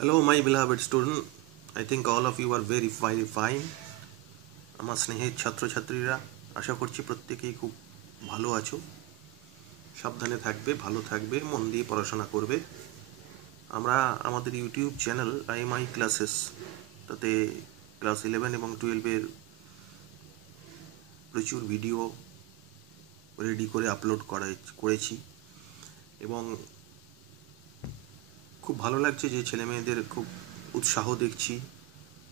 Hello, my beloved student. I think all of you are very fine. আমার স্নেহের ছাত্রছাত্রীরা আশা করছি প্রত্যেকেই খুব ভালো আছো, সাবধানে থাকবে, ভালো থাকবে, মন দিয়ে পড়াশোনা করবে। আমরা আমাদের ইউটিউব চ্যানেল আইএমআই ক্লাসেস, তাতে ক্লাস 11 এবং 12-এর প্রচুর ভিডিও রেডি করে আপলোড করেছি এবং খুব ভালো লাগছে যে ছেলে মেয়েদের খুব উৎসাহ দেখছি,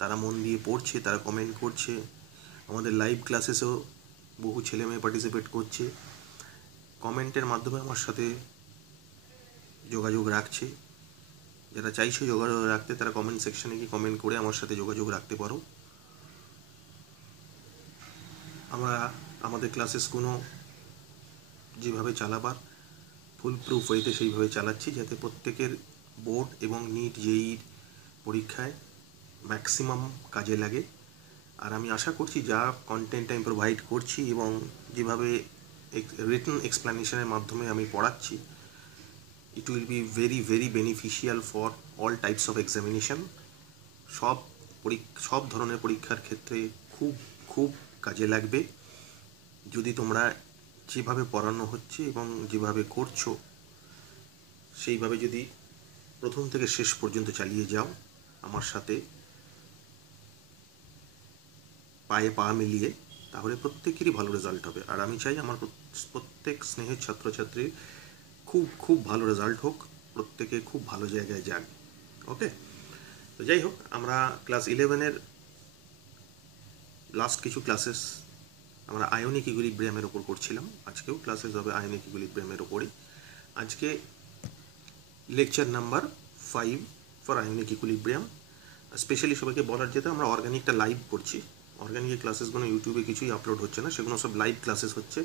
তারা মন দিয়ে পড়ছে, তারা কমেন্ট করছে। আমাদের লাইভ ক্লাসেসেও বহু ছেলে মেয়ে পার্টিসিপেট করছে, কমেন্টের মাধ্যমে আমার সাথে যোগাযোগ রাখছে। যারা চাইছে যোগাযোগ রাখতে তারা কমেন্ট সেকশনে গিয়ে কমেন্ট করে আমার সাথে যোগাযোগ রাখতে পারো। আমরা আমাদের ক্লাসেসগুলো যেভাবে চালাবার ফুল প্রুফ ওয়েতে সেইভাবে চালাচ্ছি, যাতে প্রত্যেকের বোর্ড এবং নিট জেইর পরীক্ষায় ম্যাক্সিমাম কাজে লাগে। আর আমি আশা করছি যা কন্টেন্ট আমি প্রোভাইড করছি এবং যেভাবে রিটন এক্সপ্লেনেশনের মাধ্যমে আমি পড়াচ্ছি, it will be very beneficial for all types of examination. সব ধরনের পরীক্ষার ক্ষেত্রে খুব কাজে লাগবে যদি তোমরা যেভাবে পড়ানো হচ্ছে এবং যেভাবে করছো সেইভাবে যদি প্রথম থেকে শেষ পর্যন্ত চালিয়ে যাও আমার সাথে পায়ে পা মিলিয়ে, তাহলে প্রত্যেকেরই ভালো রেজাল্ট হবে। আর আমি চাই আমার প্রত্যেক স্নেহের ছাত্রছাত্রীর খুব ভালো রেজাল্ট হোক, প্রত্যেকে খুব ভালো জায়গায় যাক। ওকে, তো যাই হোক, আমরা ক্লাস 11-এর লাস্ট কিছু ক্লাসেস আমরা আয়নিক ইকুইলিব্রিয়ামের ওপর করছিলাম। আজকেও ক্লাসেস হবে আয়নিক ইকুইলিব্রিয়ামের ওপরই। আজকে lecture number 5 for ionic equilibrium. Specially সবাইকে বলার যেটা, আমরা অর্গানিকটা লাইভ করছি। অর্গানিকের ক্লাসেসগুলো ইউটিউবে কিছুই আপলোড হচ্ছে না, সেগুলো সব লাইভ ক্লাসেস হচ্ছে।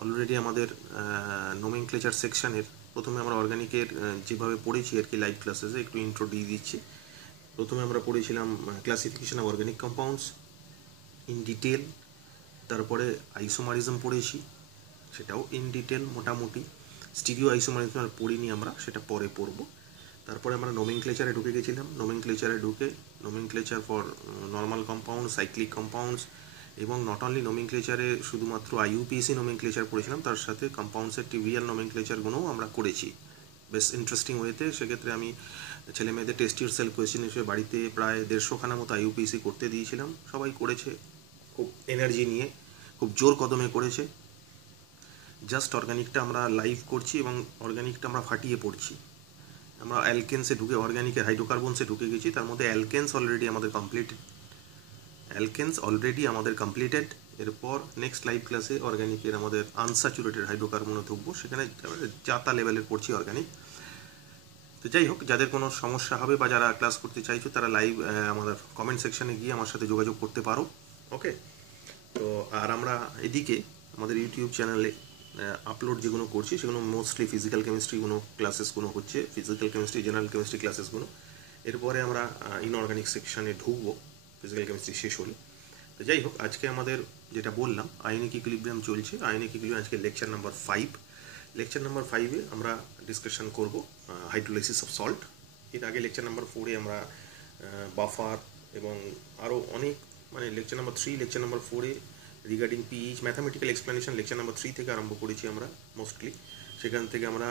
অলরেডি আমাদের নোমেনক্লেচার সেকশানের প্রথমে আমরা অর্গানিকের যেভাবে পড়েছি আর কি লাইভ ক্লাসেসে একটু ইন্ট্রো দিয়ে দিচ্ছি। প্রথমে আমরা পড়েছিলাম classification of organic compounds in detail, তারপরে আইসোমারিজম পড়েছি, সেটাও ইন ডিটেল মোটামুটি। স্টিরিও আইসোমারিজম আর পড়িনি আমরা, সেটা পরে পড়ব। তারপরে আমরা নোমেনক্লেচারে ঢুকে গেছিলাম। নোমেনক্লেচারে ঢুকে nomenclature for normal compound, cyclic compounds, এবং নট অনলি নোমেনক্লেচারে শুধুমাত্র আইইউপিএসি নোমেনক্লেচার পড়েছিলাম, তার সাথে কম্পাউন্ডসের ট্রিভিয়াল নোমেনক্লেচারগুলোও আমরা করেছি বেশ ইন্টারেস্টিং ওয়েতে। সেক্ষেত্রে আমি ছেলে মেয়েদের টেস্ট ইয়োরসেলফ কোয়েশ্চেন হিসেবে বাড়িতে প্রায় 150খানা মতো আইইউপিএসি করতে দিয়েছিলাম। সবাই করেছে খুব এনার্জি নিয়ে, খুব জোর কদমে করেছে। জাস্ট অর্গানিকটা আমরা লাইভ করছি এবং অর্গানিকটা আমরা ফাটিয়ে পড়ছি। আমরা অ্যালকেন্সে ঢুকে অর্গানিকের হাইড্রোকার্বনসে ঢুকে গেছি। তার মধ্যে অ্যালকেন্স অলরেডি আমাদের কমপ্লিটেড। এরপর নেক্সট লাইভ ক্লাসে অর্গানিকের আমাদের আনস্যাচুরেটেড হাইড্রোকার্বনে ঢুকবো, সেখানে যাতা লেভেলের পড়ছি অর্গানিক। তো যাই হোক, যাদের কোনো সমস্যা হবে বা যারা ক্লাস করতে চাইছো তারা লাইভ আমাদের কমেন্ট সেকশানে গিয়ে আমার সাথে যোগাযোগ করতে পারো। ওকে, তো আর আমরা এদিকে আমাদের ইউটিউব চ্যানেলে আপলোড যেগুলো করছি সেগুলো মোস্টলি ফিজিক্যাল কেমিস্ট্রিগুলো ক্লাসেসগুলো হচ্ছে, ফিজিক্যাল কেমিস্ট্রি, জেনারেল কেমিস্ট্রি ক্লাসেসগুলো। এরপরে আমরা ইনঅর্গানিক সেকশানে ঢুকবো ফিজিক্যাল কেমিস্ট্রি শেষ হলে। তো যাই হোক, আজকে আমাদের যেটা বললাম আয়নিক ইকুইলিব্রিয়াম চলছে। আয়নিক ইকুইলিব্রিয়াম আজকে লেকচার নাম্বার 5। লেকচার নাম্বার 5-এ আমরা ডিসকাশন করব হাইড্রোলাইসিস অফ সল্ট। এর আগে লেকচার নাম্বার 4-এ আমরা বাফার এবং আরও অনেক, মানে লেকচার নাম্বার 3, লেকচার নাম্বার 4-এ regarding pH mathematical explanation lecture number 3 থেকে আরম্ভ করেছি আমরা মোস্টলি। সেখান থেকে আমরা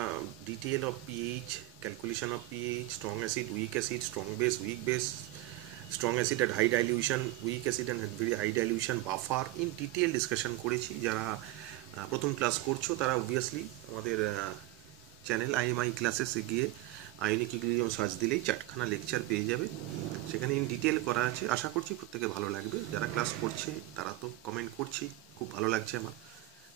detail of pH, calculation of pH, strong acid, weak acid, strong base, weak base, strong acid at high dilution, weak acid and very high dilution, buffer, in detail discussion করেছি। যারা প্রথম ক্লাস করছো তারা obviously আমাদের channel IMEI ক্লাসেসে গিয়ে ionic equilibrium search দিলেই 4খানা lecture পেয়ে যাবে, সেখানে ইন ডিটেল করা আছে। আশা করছি প্রত্যেকে ভালো লাগবে। যারা ক্লাস করছে তারা তো কমেন্ট করছি, খুব ভালো লাগছে আমার।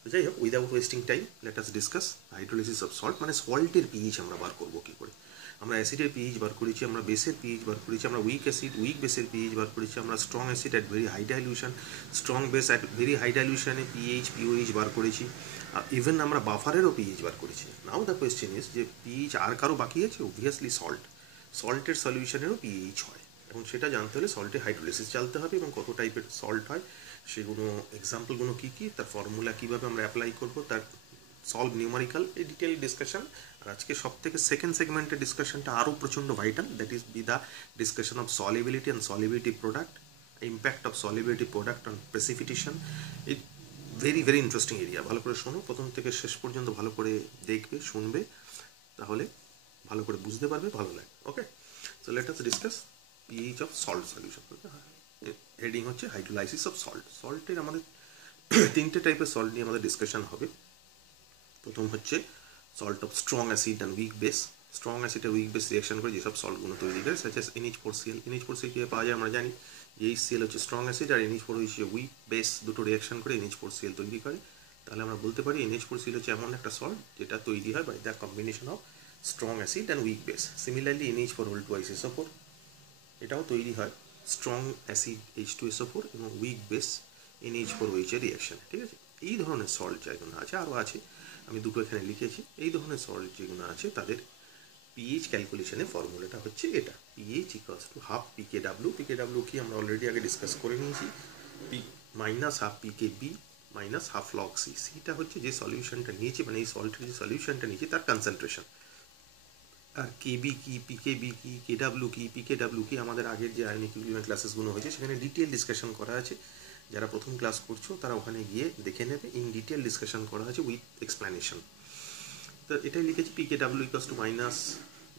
তো যাই হোক, without wasting time late us discuss hydrolysis of salt. মানে সল্টের পিএইচ আমরা বার করবো কী করে। আমরা অ্যাসিডের পিএইচ বার করেছি, আমরা বেসের পিএইচ বার করেছি, আমরা উইক অ্যাসিড, উইক বেসের পিএইচ বার করেছি, আমরা strong acid at very high dilution, strong base at very high ডাইলিউশনে পিএইচ, পিওএইচ বার করেছি। ইভেন আমরা বাফারেরও পিএইচ বার করেছি। নাও দ্য কোয়েশ্চেন ইজ যে পিএইচ আর কারো বাকি আছে? অবভিয়াসলি সল্টের সলিউশনেরও পিএইচ হয়, এবং সেটা জানতে হলে সল্টে হাইড্রোলাইসিস চালতে হবে এবং কত টাইপের সল্ট হয় সেগুলো, এক্সাম্পলগুলো কী কী, তার ফর্মুলা কীভাবে আমরা অ্যাপ্লাই করবো, তার সলভ নিউমারিক্যাল, এই ডিটেল ডিসকাশন। আর আজকে সব থেকে সেকেন্ড সেগমেন্টের ডিসকাশনটা আরও প্রচণ্ড vital, that is B the discussion of solubility and solubility product, impact of solubility product on precipitation. এই ভেরি ভেরি ইন্টারেস্টিং এরিয়া, ভালো করে শোনো, প্রথম থেকে শেষ পর্যন্ত ভালো করে দেখবে শুনবে, তাহলে ভালো করে বুঝতে পারবে, ভালো লাগে। Okay, so let us discuss pH of salt solution. Heading হচ্ছে হাইড্রোলাইসিস অফ সল্ট। সল্টের আমাদের তিনটে টাইপের সল্ট নিয়ে আমাদের ডিসকাশন হবে। প্রথম হচ্ছে salt of strong acid and weak base. Strong acid আর উইক বেস রিয়াকশন করে যেসব সল্টগুলো তৈরি করে, সাচ এস NH4Cl। NH4Cl কীভাবে পাওয়া যায় আমরা জানি, যে HCl হচ্ছে স্ট্রং অ্যাসিড আর NH4 হচ্ছে উইক বেস, দুটো রিয়াকশন করে NH4Cl তৈরি করে। তাহলে আমরা বলতে পারি NH4Cl হচ্ছে এমন একটা সল্ট যেটা তৈরি হয় by the combination of strong acid and weak base. Similarly NH4 এটাও তৈরি হয় স্ট্রং অ্যাসিড H2SO4 এবং উইক বেস NH4OH এর রিয়াকশন। ঠিক আছে, এই ধরনের সল্ট যেগুলো আছে, আরও আছে, আমি দুটো এখানে লিখেছি। এই ধরনের সল্ট যেগুলো আছে তাদের পিএইচ ক্যালকুলেশনের ফর্মুলাটা হচ্ছে এটা, pH equals to half PKW। PKW কি আমরা অলরেডি আগে ডিসকাস করে নিয়েছি, minus half PKB minus half log C. সিটা হচ্ছে যে সলিউশনটা নিয়েছে, মানে এই সল্টের যে সলিউশনটা নিয়েছে তার কনসেন্ট্রেশন। আর কেবি কি, পিকেবি কি, কেডাব্লিউ কি, পিকেডাব্লিউ কি, আমাদের আগের যে আয়নিক ইকুইভ্যালেন্ট ক্লাসেসগুলো হয়েছে সেখানে ডিটেল ডিসকাশন করা আছে। যারা প্রথম ক্লাস করছো তারা ওখানে গিয়ে দেখে নেবে, ইন ডিটেল ডিসকাশন করা আছে উইথ এক্সপ্লেনেশন। তো এটাই লিখেছি, PKW equals to minus,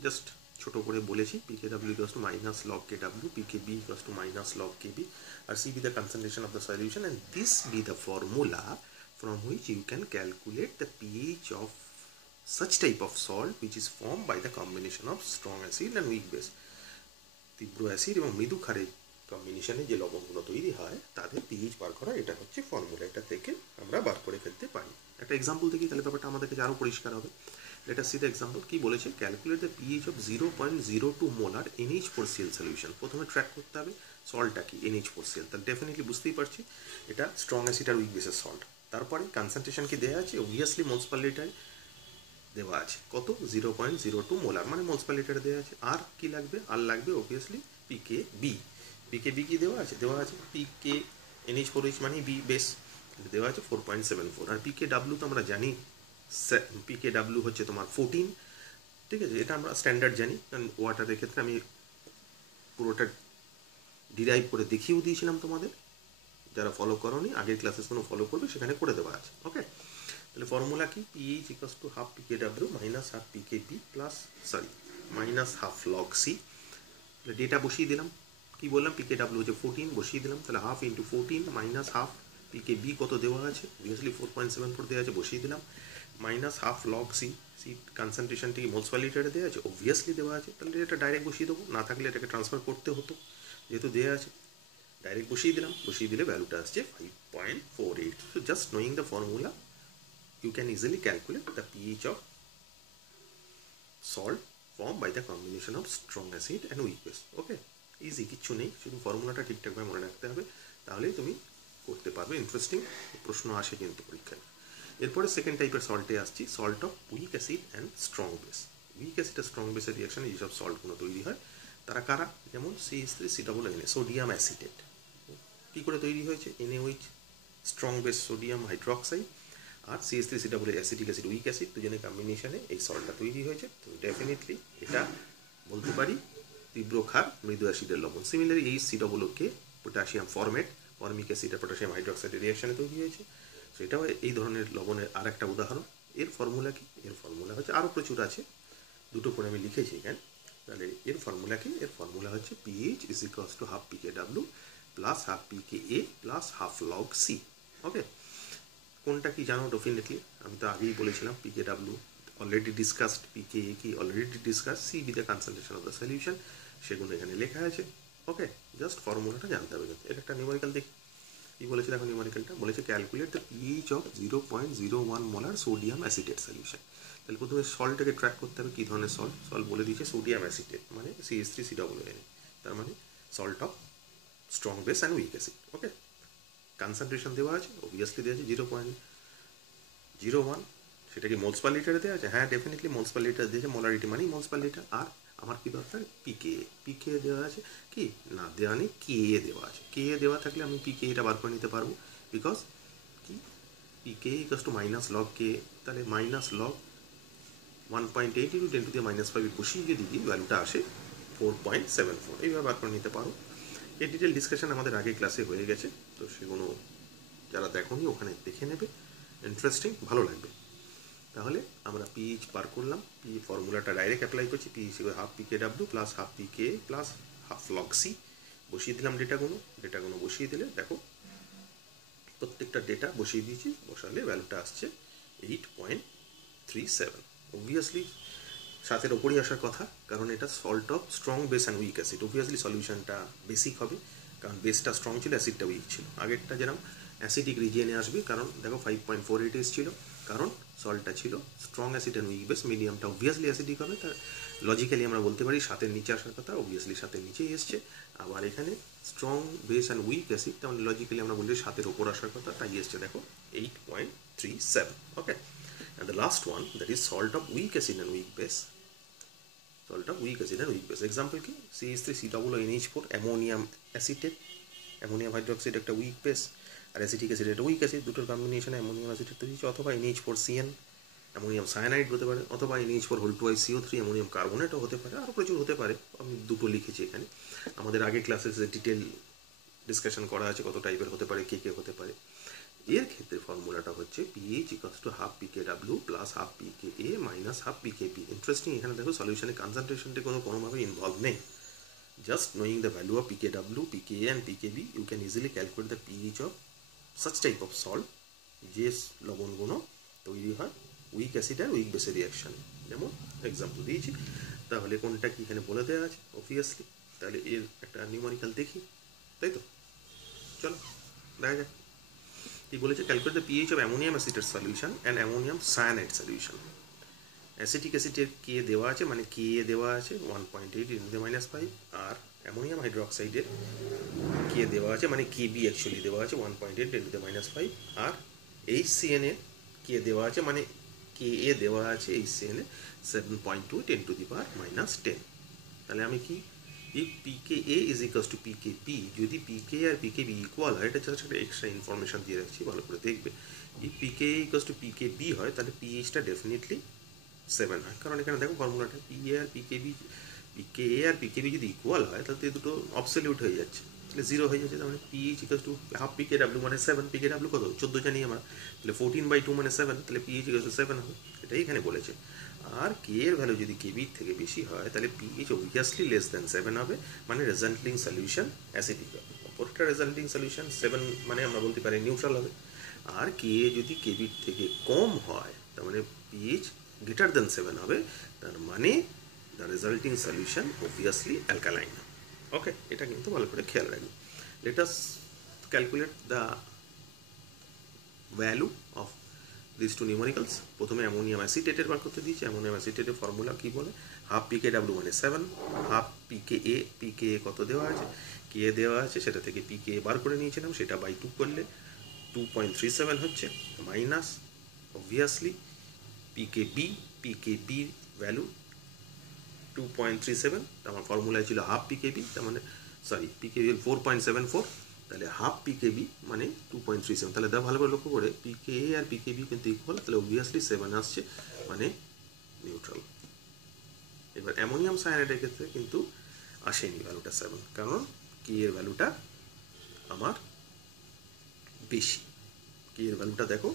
just ছোটো করে বলেছি, PKW equals to minus log KW, PKB equals to minus log KB, আর C be the concentration of the solution, and this be the formula from which you can calculate the pH of such type of salt which is formed by the combination of strong acid and weak base। তীব্র acid এবং মৃদু ক্ষারের কম্বিনেশনে যে লবণগুলো তৈরি হয় তাদের pH বার করা, এটা হচ্ছে ফর্মুলা। এটা থেকে আমরা বার করে ফেলতে পারি। একটা এক্সাম্পল দেখি, তাহলে ব্যাপারটা আমাদের কাছে আরও পরিষ্কার হবে। Late us see the example. কি বলেছে, calculate the pH of 0.02 molar NH4Cl solution. প্রথমে ট্র্যাক করতে হবে সল্টটা কি, NH4Cl। তাহলে ডেফিনেটলি বুঝতেই পারছি এটা স্ট্রং অ্যাসিড আর উইক বেসের সল্ট। তারপরে কনসেন্ট্রেশন কি দেওয়া আছে, অবভিয়াসলি মোলস পার লিটার দেওয়া আছে, কত 0.02 মোলার, মানে মোলস পার লিটারে দেওয়া আছে। আর কি লাগবে, আর লাগবে অবভিয়াসলি পিকেবি। পিকেবি কি দেওয়া আছে, দেওয়া আছে পিকে NH4OH মানে বি বেস, দেওয়া আছে 4.74। আর পিকেডাব্লিউ তো আমরা জানি, পিকেডাব্লিউ হচ্ছে তোমার 14। ঠিক আছে, এটা আমরা স্ট্যান্ডার্ড জানি, কারণ ওয়াটারের ক্ষেত্রে আমি পুরোটা ডিরাইভ করে দেখিয়েও দিয়েছিলাম তোমাদের। যারা ফলো করোনি, আগের ক্লাসেসগুলো ফলো করবে, সেখানে করে দেওয়া আছে। ওকে, তাহলে ফর্মুলা কি, pH equals to half PKW minus half PKB plus minus half log C. Data বসিয়ে দিলাম, কি বললাম, PKW হচ্ছে 14 বসিয়ে দিলাম, তাহলে half into 14 minus half PKB কত দেওয়া আছে, অবভিয়াসলি 4.74 দেওয়া আছে, বসিয়ে দিলাম, minus half log C. C কনসেন্ট্রেশনটি মোলস পার লিটারে দেওয়া আছে, অবভিয়াসলি দেওয়া আছে, তাহলে এটা ডাইরেক্ট বসিয়ে দেবো, না থাকলে এটাকে ট্রান্সফার করতে হতো, যেহেতু দেওয়া আছে ডাইরেক্ট বসিয়ে দিলাম। বসিয়ে দিলে ভ্যালুটা আসছে 5.48। So just knowing the formula you can easily calculate the pH of salt formed by the combination of strong acid and weak base। Okay, easy, কিচ্ছু নেই, শুধু ফর্মুলাটা ঠিকঠাকভাবে মনে রাখতে হবে, তাহলেই তুমি করতে পারবে। ইন্টারেস্টিং প্রশ্ন আসে কিন্তু পরীক্ষায়। এরপরে সেকেন্ড টাইপের সল্টে আসছি, salt of weak acid and strong base. Weak acid আর স্ট্রং বেসের রিয়াকশনে যেসব সল্টগুলো তৈরি হয় তারা কারা, যেমন CH3COONA, সোডিয়াম অ্যাসিটেট। কী করে তৈরি হয়েছে, NaOH strong base sodium hydroxide আর CH3COOH acetic acid weak acid, দুজনের কম্বিনেশনে এই সল্টটা তৈরি হয়েছে। তো ডেফিনেটলি এটা বলতে পারি তীব্র ক্ষার মৃদু অ্যাসিডের লবণ। Similarly HCOOH potassium formate, formic acid আর পটাশিয়াম হাইড্রোক্সাইডের রিয়াকশনে তৈরি হয়েছে। সো এটাও এই ধরনের লবণের আর একটা উদাহরণ। এর ফর্মুলা কি, এর ফর্মুলা হচ্ছে, আরও প্রচুর আছে, দুটো করে আমি লিখেছি এখানে। তাহলে এর ফর্মুলা কি, এর ফর্মুলা হচ্ছে pH is equals to half PKW plus half PKA plus half log C. Okay, কোনটা কি জানো ডেফিনেটলি, আমি তো আগেই বলেছিলাম PKW অলরেডি ডিসকাসড, PKA কি already discuss, C be the concentration of the solution, সেগুলো এখানে লেখা আছে। ওকে, জাস্ট ফর্মুলাটা জানতে হবে। এর একটা নিউমেরিক্যাল দেখি, কি বলেছিল এখন নিউমেরিক্যালটা, বলেছে calculate the pH of 0.01 molar sodium acetate solution. তাহলে প্রথমে সল্টটাকে ট্র্যাক করতে হবে, কী ধরনের সল্ট, সল্ট বলে দিয়েছে সোডিয়াম অ্যাসিটেট মানে CH3COON, তার মানে salt of strong base and weak acid. Okay, concentration দেওয়া আছে, অবভিয়াসলি দেওয়া আছে 0.01, সেটা কি মোলস পার লিটারে দেওয়া আছে, হ্যাঁ ডেফিনেটলি মোলস পার লিটার দিয়েছে, মোলারিটি মানেই মোলস পার লিটার। আর আমার কি দরকার, পিকে দেওয়া আছে কি না, দেওয়া নেই, কে দেওয়া আছে। কে দেওয়া থাকলে আমি পিকেটা বার করে নিতে পারবো, বিকজ কি pK equals to minus log K, তাহলে minus log 1.8 into 10 to the minus 5 বসিয়ে যদি দিই ভ্যালুটা আসে 4.74। এইভাবে বার করে নিতে পারো। এই ডিটেল ডিসকাশন আমাদের আগে ক্লাসে হয়ে গেছে, তো সেগুলো যারা দেখোনি ওখানে দেখে নেবে, ইন্টারেস্টিং, ভালো লাগবে। তাহলে আমরা পিএইচ বার করলাম, পি ফর্মুলাটা ডাইরেক্ট অ্যাপ্লাই করছি, P equal half pK W plus half পিকে প্লাস হাফ লগ সি, বসিয়ে দিলাম ডেটাগুলো বসিয়ে দিলে দেখো প্রত্যেকটা ডেটা বসিয়ে দিয়েছি, বসালে ভ্যালুটা আসছে 8.37। অবভিয়াসলি 7-এর ওপরই আসার কথা, কারণ এটা salt of strong base and weak acid. Obviously সলিউশনটা বেসিক হবে, কারণ বেসটা স্ট্রং ছিল, অ্যাসিডটা উইক ছিল। আগেরটা যেরকম অ্যাসিডিক রিজিয়নে আসবে, কারণ দেখো 5.48 এসেছিল, কারণ সল্টটা ছিল strong acid and weak base. মিডিয়ামটা অবভিয়াসলি অ্যাসিডিক হবে, তার লজিক্যালি আমরা বলতে পারি 7-এর নিচে আসার কথা, অবভিয়াসলি 7-এর নিচেই এসছে। আবার এখানে strong base and weak acid, তাহলে লজিক্যালি আমরা বলি 7-এর ওপর আসার কথা, তাই এসছে দেখো 8.37। ওকে, and the last one, that is salt of weak acid and weak base. Salt of weak acid and weak base, example কি CH3COONH4 ammonium acetate, ammonium hydroxide একটা উইক বেস, আর অ্যাসিটিক অ্যাসিড একটা উইক অ্যাসিড, দুটোর কম্বিনেশনে ammonium acetate তৈরি হচ্ছে, অথবা NH4CN ammonium cyanide হতে পারে, অথবা NH4CO3 অ্যামোনিয়াম কার্বনেটও হতে পারে, আরও প্রচুর হতে পারে। আমি দুটো লিখেছি এখানে, আমাদের আগের ক্লাসে ডিটেল ডিসকাশন করা আছে কত টাইপের হতে পারে, কে কে হতে পারে। এর ক্ষেত্রে ফর্মুলাটা হচ্ছে pH equals to half pK W plus half pK A minus half pK B. Interesting, এখানে দেখো সলিউশনে কনসেন্ট্রেশনটি কোনোভাবে ইনভলভ নেই। Just knowing the value of pK W, pK A and pK B, you can easily calculate the pH of such type of salt, যে লবণগুলো তৈরি হয় উইক অ্যাসিড আর উইক বেসের রিয়াকশন। যেমন এক্সাম্পল দিয়েছি, তাহলে কোনটা কি এখানে বলে দেওয়া আছে অবভিয়াসলি। তাহলে এর একটা নিউমেরিক্যাল দেখি, তাই তো, চলো দেখা যাক কি বলেছে। Calculate the pH of ammonium অ্যাসিডেট solution and ammonium cyanide solution. Acetic অ্যাসিডের কে দেওয়া আছে, মানে কে দেওয়া আছে 1.8 × 10⁻⁵, আর অ্যামোনিয়াম হাইড্রোক্সাইডের কে দেওয়া আছে, মানে কেবি অ্যাকচুয়ালি দেওয়া আছে 1.8 × 10⁻⁵, আর HCN এর কে দেওয়া আছে, মানে কে এ দেওয়া আছে HCN এ 7.2 × 10⁻10। তাহলে আমি কি, if pKa is equals to pKb, যদি pKa আর pKb ইকুয়াল হয়, এটা জাস্ট একটা এক্সট্রা ইনফরমেশন দিয়ে রাখছি, ভালো করে দেখবে। if pKa equals to pKb হয়, তাহলে পিএইচটা ডেফিনেটলি 7 হয়, কারণ এখানে দেখো ফর্মুলাটা pKa আর pKb যদি ইকুয়াল হয়, তাহলে এই দুটো অবসলিউট হয়ে যাচ্ছে, তাহলে 0 হয়ে যাচ্ছে। তার মানে pH equals to half pK W মানে 7, পিকে ডাব্লিউ কত 14 জানি আমরা, তাহলে 14/2 মানে 7, তাহলে পিএইচ ইকুয়ালস টু 7 হবে, এটাই এখানে বলেছে। আর কে এর ভ্যালু যদি কেবির থেকে বেশি হয়, তাহলে পিএইচ অবভিয়াসলি লেস দ্যান 7 হবে, মানে রেজাল্টিং সলিউশন অ্যাসিডিক হবে। অপরটা রেজাল্টিং সলিউশন 7 মানে আমরা বলতে পারি নিউট্রাল হবে। আর কে যদি কেবির থেকে কম হয়, তার মানে পিএইচ গ্রেটার দ্যান 7 হবে, তার মানে the resulting solution obviously alkaline. Okay, এটা কিন্তু ভালো করে খেয়াল রাখবে। Let us calculate the value of this two numericals. প্রথমে অ্যামোনিয়াম অ্যাসিটেটের বার করতে দিয়েছি। অ্যামোনিয়াম অ্যাসিটেটের ফর্মুলা কি বলে, হাফ পিকে ডাব্লিউ মানে 7, হাফ পিকে এ কত দেওয়া আছে, কে দেওয়া আছে, সেটা থেকে পিকে বার করে নিয়েছিলাম, সেটা বাই 2 করলে 2.37 হচ্ছে, মাইনাস অবভিয়াসলি পিকে বি ভ্যালু 2.37, আমার ফর্মুলায় ছিল হাফ পিকেবি, তার মানে সরি পিকেবি 4.74, তাহলে হাফ পিকেবি মানে 2.37। তাহলে ভালো করে লক্ষ্য করে পিকে এ আর পিকেবি কিন্তু ইকুয়াল, তাহলে অবভিয়াসলি 7 আসছে, মানে নিউট্রাল। এবার অ্যামোনিয়াম সায়ানাইডের ক্ষেত্রে কিন্তু আসেনি ভ্যালুটা 7, কারণ কে এর ভ্যালুটা আমার বেশি। কে এর ভ্যালুটা দেখো,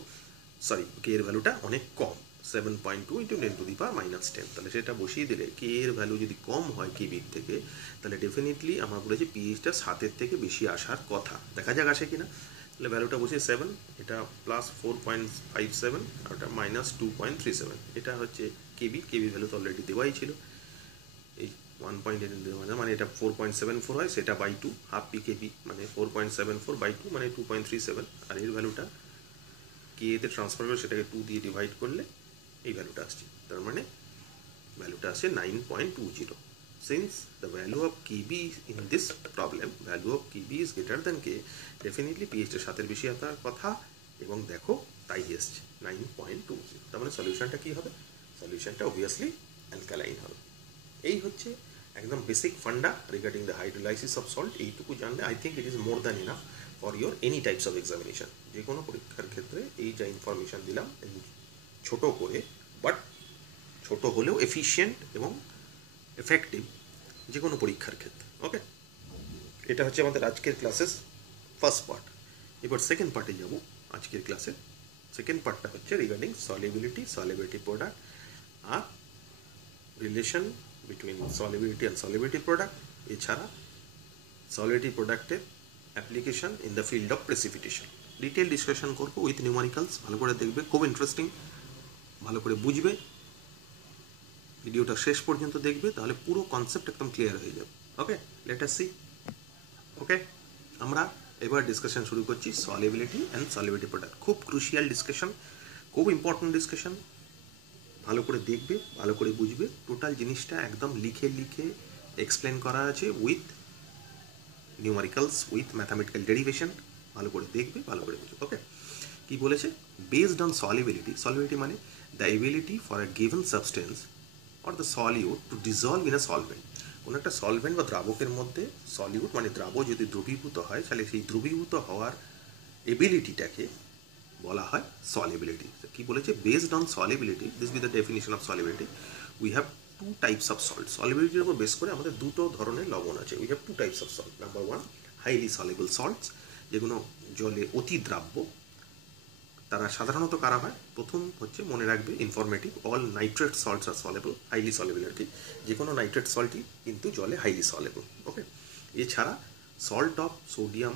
সরি কে এর ভ্যালুটা অনেক কম, 7.2 × 10⁻10, তাহলে সেটা বসিয়ে দিলে কে এর ভ্যালু যদি কম হয় কেবির থেকে, তাহলে ডেফিনেটলি আমরা বলেছি পিএইচটা 7-এর থেকে বেশি আসার কথা। দেখা যাক আসে কিনা। তাহলে ভ্যালুটা বসে 7, এটা প্লাস 4.57, আর ওটা মাইনাস 2.37, এটা হচ্ছে কেবির ভ্যালু তো অলরেডি দেওয়াই ছিল, এই 1.8 মানে এটা 4.74 হয়, সেটা বাই 2, হাফ পিকেবি মানে 4.74/2 মানে 2.37, আর এর ভ্যালুটা কে এতে ট্রান্সফার করে সেটাকে 2 দিয়ে ডিভাইড করলে এই ভ্যালুটা আসছে, তার মানে ভ্যালুটা আসছে 9.20। Since the value of Kb in this problem, value of Kb is greater than K, definitely পিএইচটা 7-এর বেশি আসার কথা, এবং দেখো তাই এসছে 9.20। তার মানে সলিউশনটা কী হবে, সলিউশনটা অবভিয়াসলি অ্যালকালাইন হবে। এই হচ্ছে একদম basic funda regarding the hydrolysis of salt. এইটুকু জানলে I think it is more than enough for your any types of examination. যে কোনো পরীক্ষার ক্ষেত্রে এই যা ইনফরমেশান দিলাম ছোট করে, বাট ছোট হলেও এফিশিয়েন্ট এবং এফেক্টিভ যে কোনো পরীক্ষার ক্ষেত্রে। ওকে, এটা হচ্ছে আমাদের আজকের ক্লাসের ফার্স্ট পার্ট। এবার সেকেন্ড পার্টে যাব আজকের ক্লাসে। সেকেন্ড পার্টটা হচ্ছে রিগার্ডিং সলিবিলিটি প্রোডাক্ট আর relation between solubility and solubility product, এছাড়া সলিবিলিটি প্রোডাক্টের application in the field of precipitation. Detail discussion করবো উইথ নিউমারিক্যালস। ভালো করে দেখবে, খুব ইন্টারেস্টিং, ভালো করে বুঝবে, ভিডিওটা শেষ পর্যন্ত দেখবে, তাহলে পুরো কনসেপ্ট একদম ক্লিয়ার হয়ে যাবে। ওকে, লেট আস সি। ওকে, আমরা এবার ডিসকাশন শুরু করছি সলিবিলিটি অ্যান্ড সলিবিলিটি প্রোডাক্ট। খুব ক্রুশিয়াল ডিসকাশন, খুব ইম্পর্টেন্ট ডিসকাশন। ভালো করে দেখবে, ভালো করে বুঝবে, টোটাল জিনিসটা একদম লিখে এক্সপ্লেন করা আছে with numericals, with mathematical derivation. ভালো করে দেখবে, ভালো করে বুঝবে। ওকে, কি বলেছে? বেসড অন সলিবিলিটি মানে the ability for a given substance or the solute to dissolve in a solvent. কোনো একটা সলভেন্ট বা দ্রাবকের মধ্যে সলিউট মানে দ্রাব যদি দ্রবীভূত হয়, তাহলে সেই দ্রবীভূত হওয়ার এবিলিটিটাকে বলা হয় সলিবিলিটি। কি বলেছে? Based on solubility, this be the definition of solubility, we have two types of salt. সলিবিলিটির উপর বেস করে আমাদের দুটো ধরনের লবণ আছে। We have two types of salt. Number one, highly soluble salts, যেগুলো জলে অতি দ্রাব্য। তারা সাধারণত কারা হয়? প্রথম হচ্ছে মনে রাখবে, ইনফরমেটিভ, অল নাইট্রেট সল্টস আর সলেবল, হাইলি সলেবল আর কি। যে কোনো নাইট্রেট সল্টই কিন্তু জলে হাইলি সলেবল। ওকে, এছাড়া salt of sodium,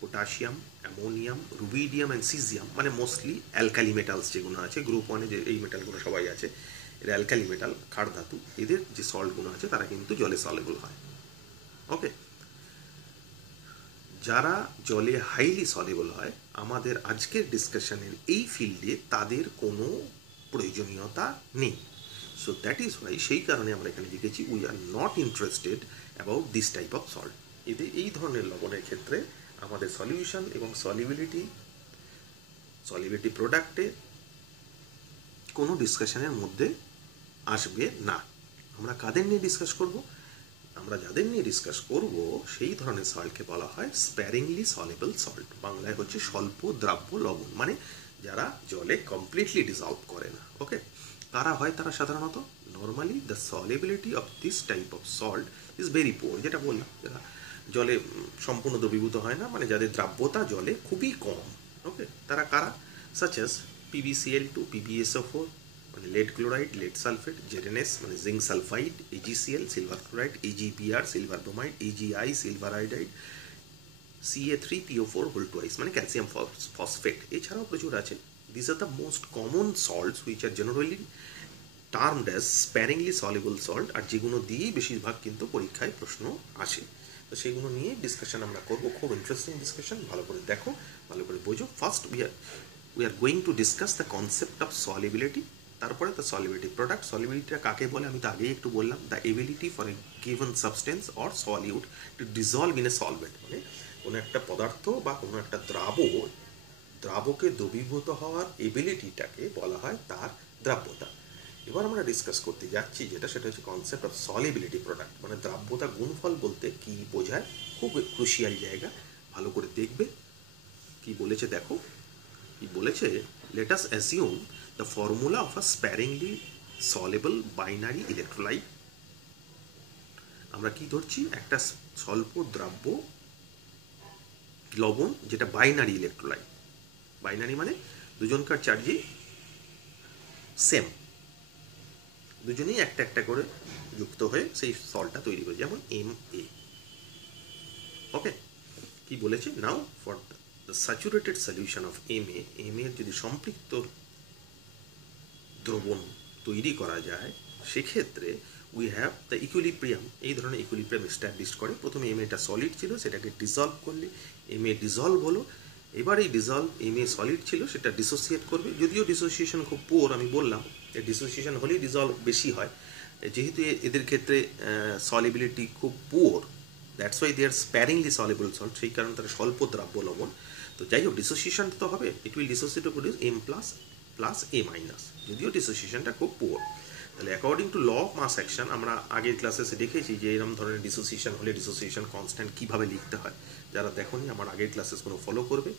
potassium, ammonium, rubidium and caesium, মানে মোস্টলি অ্যালকালি মেটালস যেগুলো আছে, গ্রুপ ওয়ানে যে এই মেটালগুলো সবাই আছে, এরা অ্যালকালি মেটাল, ক্ষার ধাতু। এদের যে সল্টগুলো আছে তারা কিন্তু জলে সলেবল হয়। ওকে, যারা জলে হাইলি সলেবল হয়, আমাদের আজকের ডিসকাশনের এই ফিল্ডে তাদের কোনো প্রয়োজনীয়তা নেই। সো দ্যাট ইজ ওয়াই, সেই কারণে আমরা এখানে লিখেছি we are not interested about this type of salt. এদের এই ধরনের লবণের ক্ষেত্রে আমাদের সলিউশন এবং সলিবিলিটি প্রোডাক্টে কোনো ডিসকাশনের মধ্যে আসবে না। আমরা কাদের নিয়ে ডিসকাস করব? আমরা যাদের নিয়ে ডিসকাস করব সেই ধরনের সল্টকে বলা হয় স্প্যারিংলি সলেবল সল্ট। বাংলায় হচ্ছে স্বল্প দ্রাব্য লবণ, মানে যারা জলে কমপ্লিটলি ডিজলভ করে না। ওকে, কারা হয় তারা? সাধারণত normally the solubility of this type of salt is very poor, যেটা বললাম, যারা জলে সম্পূর্ণ দ্রবীভূত হয় না, মানে যাদের দ্রাব্যতা জলে খুবই কম। ওকে, তারা কারা? সাচ অ্যাজ PbCl2, PbSO4, মানে lead chloride, lead sulfate, ZnS মানে zinc sulphide, AgCl silver chloride, AgBr silver bromide, AgI silver iodide, Ca3PO4 whole twice মানে ক্যালসিয়াম ফসফেট। এছাড়াও প্রচুর আছে। This are the most common salts which are generally termed as sparingly soluble salt, আর যেগুলো দিয়েই বেশিরভাগ কিন্তু পরীক্ষায় প্রশ্ন আসে। তো সেগুলো নিয়ে ডিসকাশন আমরা করব। খুব ইন্টারেস্টিং ডিসকাশন, ভালো করে দেখো, ভালো করে বোঝো। First we are going to discuss the concept of solubility, তারপরে দ্য সলিবিলিটি প্রোডাক্ট। সলিবিলিটিটা কাকে বলে আমি তো আগেই একটু বললাম, the ability for a given substance or solute to dissolve in a solvent, মানে কোনো একটা পদার্থ বা কোনো একটা দ্রাবকে দ্রবীভূত হওয়ার এবিলিটিটাকে বলা হয় তার দ্রাব্যতা। এবার আমরা ডিসকাস করতে যাচ্ছি সেটা হচ্ছে কনসেপ্ট অফ সলিবিলিটি প্রোডাক্ট, মানে দ্রাব্যতা গুণফল বলতে কি বোঝায়, খুব ক্রুশিয়াল জায়গা, ভালো করে দেখবে। কি বলেছে দেখো, কি বলেছে? Let us assume the formula of a sparingly soluble binary electrolyte. আমরা কি ধরছি? একটা স্বল্প দ্রাব্য লবণ যেটা বাইনারি ইলেকট্রোলাইট। বাইনারি মানে দুজনকার চার্জই সেম, দুজনেই একটা একটা করে যুক্ত হয়ে সেই সল্টটা তৈরি করে, যেমন Ma। ওকে, কি বলেছে? নাও for the saturated solution of Ma, এর যদি সম্পৃক্ত দ্রবণ তৈরি করা যায়, সেক্ষেত্রে উই হ্যাভ দ্য ইকুইলিব্রিয়াম। এই ধরনের ইকুইলিব্রিয়াম এস্টাবলিশ করে। প্রথমে এটা সলিড ছিল, সেটাকে ডিজলভ করলে Ma ডিজলভ হলো। এবার এই Ma সলিড ছিল, সেটা ডিসোসিয়েট করবে। যদিও ডিসোসিয়েশন খুব পুয়ার, আমি বললাম ডিসোসিয়েশন হলেই ডিজলভ বেশি হয়। যেহেতু এদের ক্ষেত্রে সলিবিলিটি খুব poor, that's why they are sparingly soluble salt, সেই কারণে তারা স্বল্প দ্রাব্য লবণ। তো যাই হোক, ডিসোসিয়েশন তো হবে, it will dissociate produce M+ plus A-, যদিও ডিসোসিয়েশনটা খুব পুয়ার। তাহলে according to law of mass action আমরা আগের ক্লাসে দেখেছি যে এরকম ধরনের ডিসোসিয়েশন হলে ডিসোসিয়েশন কনস্ট্যান্ট কীভাবে লিখতে হয়। যারা দেখোনি আমার আগের ক্লাসেসগুলো ফলো করবে,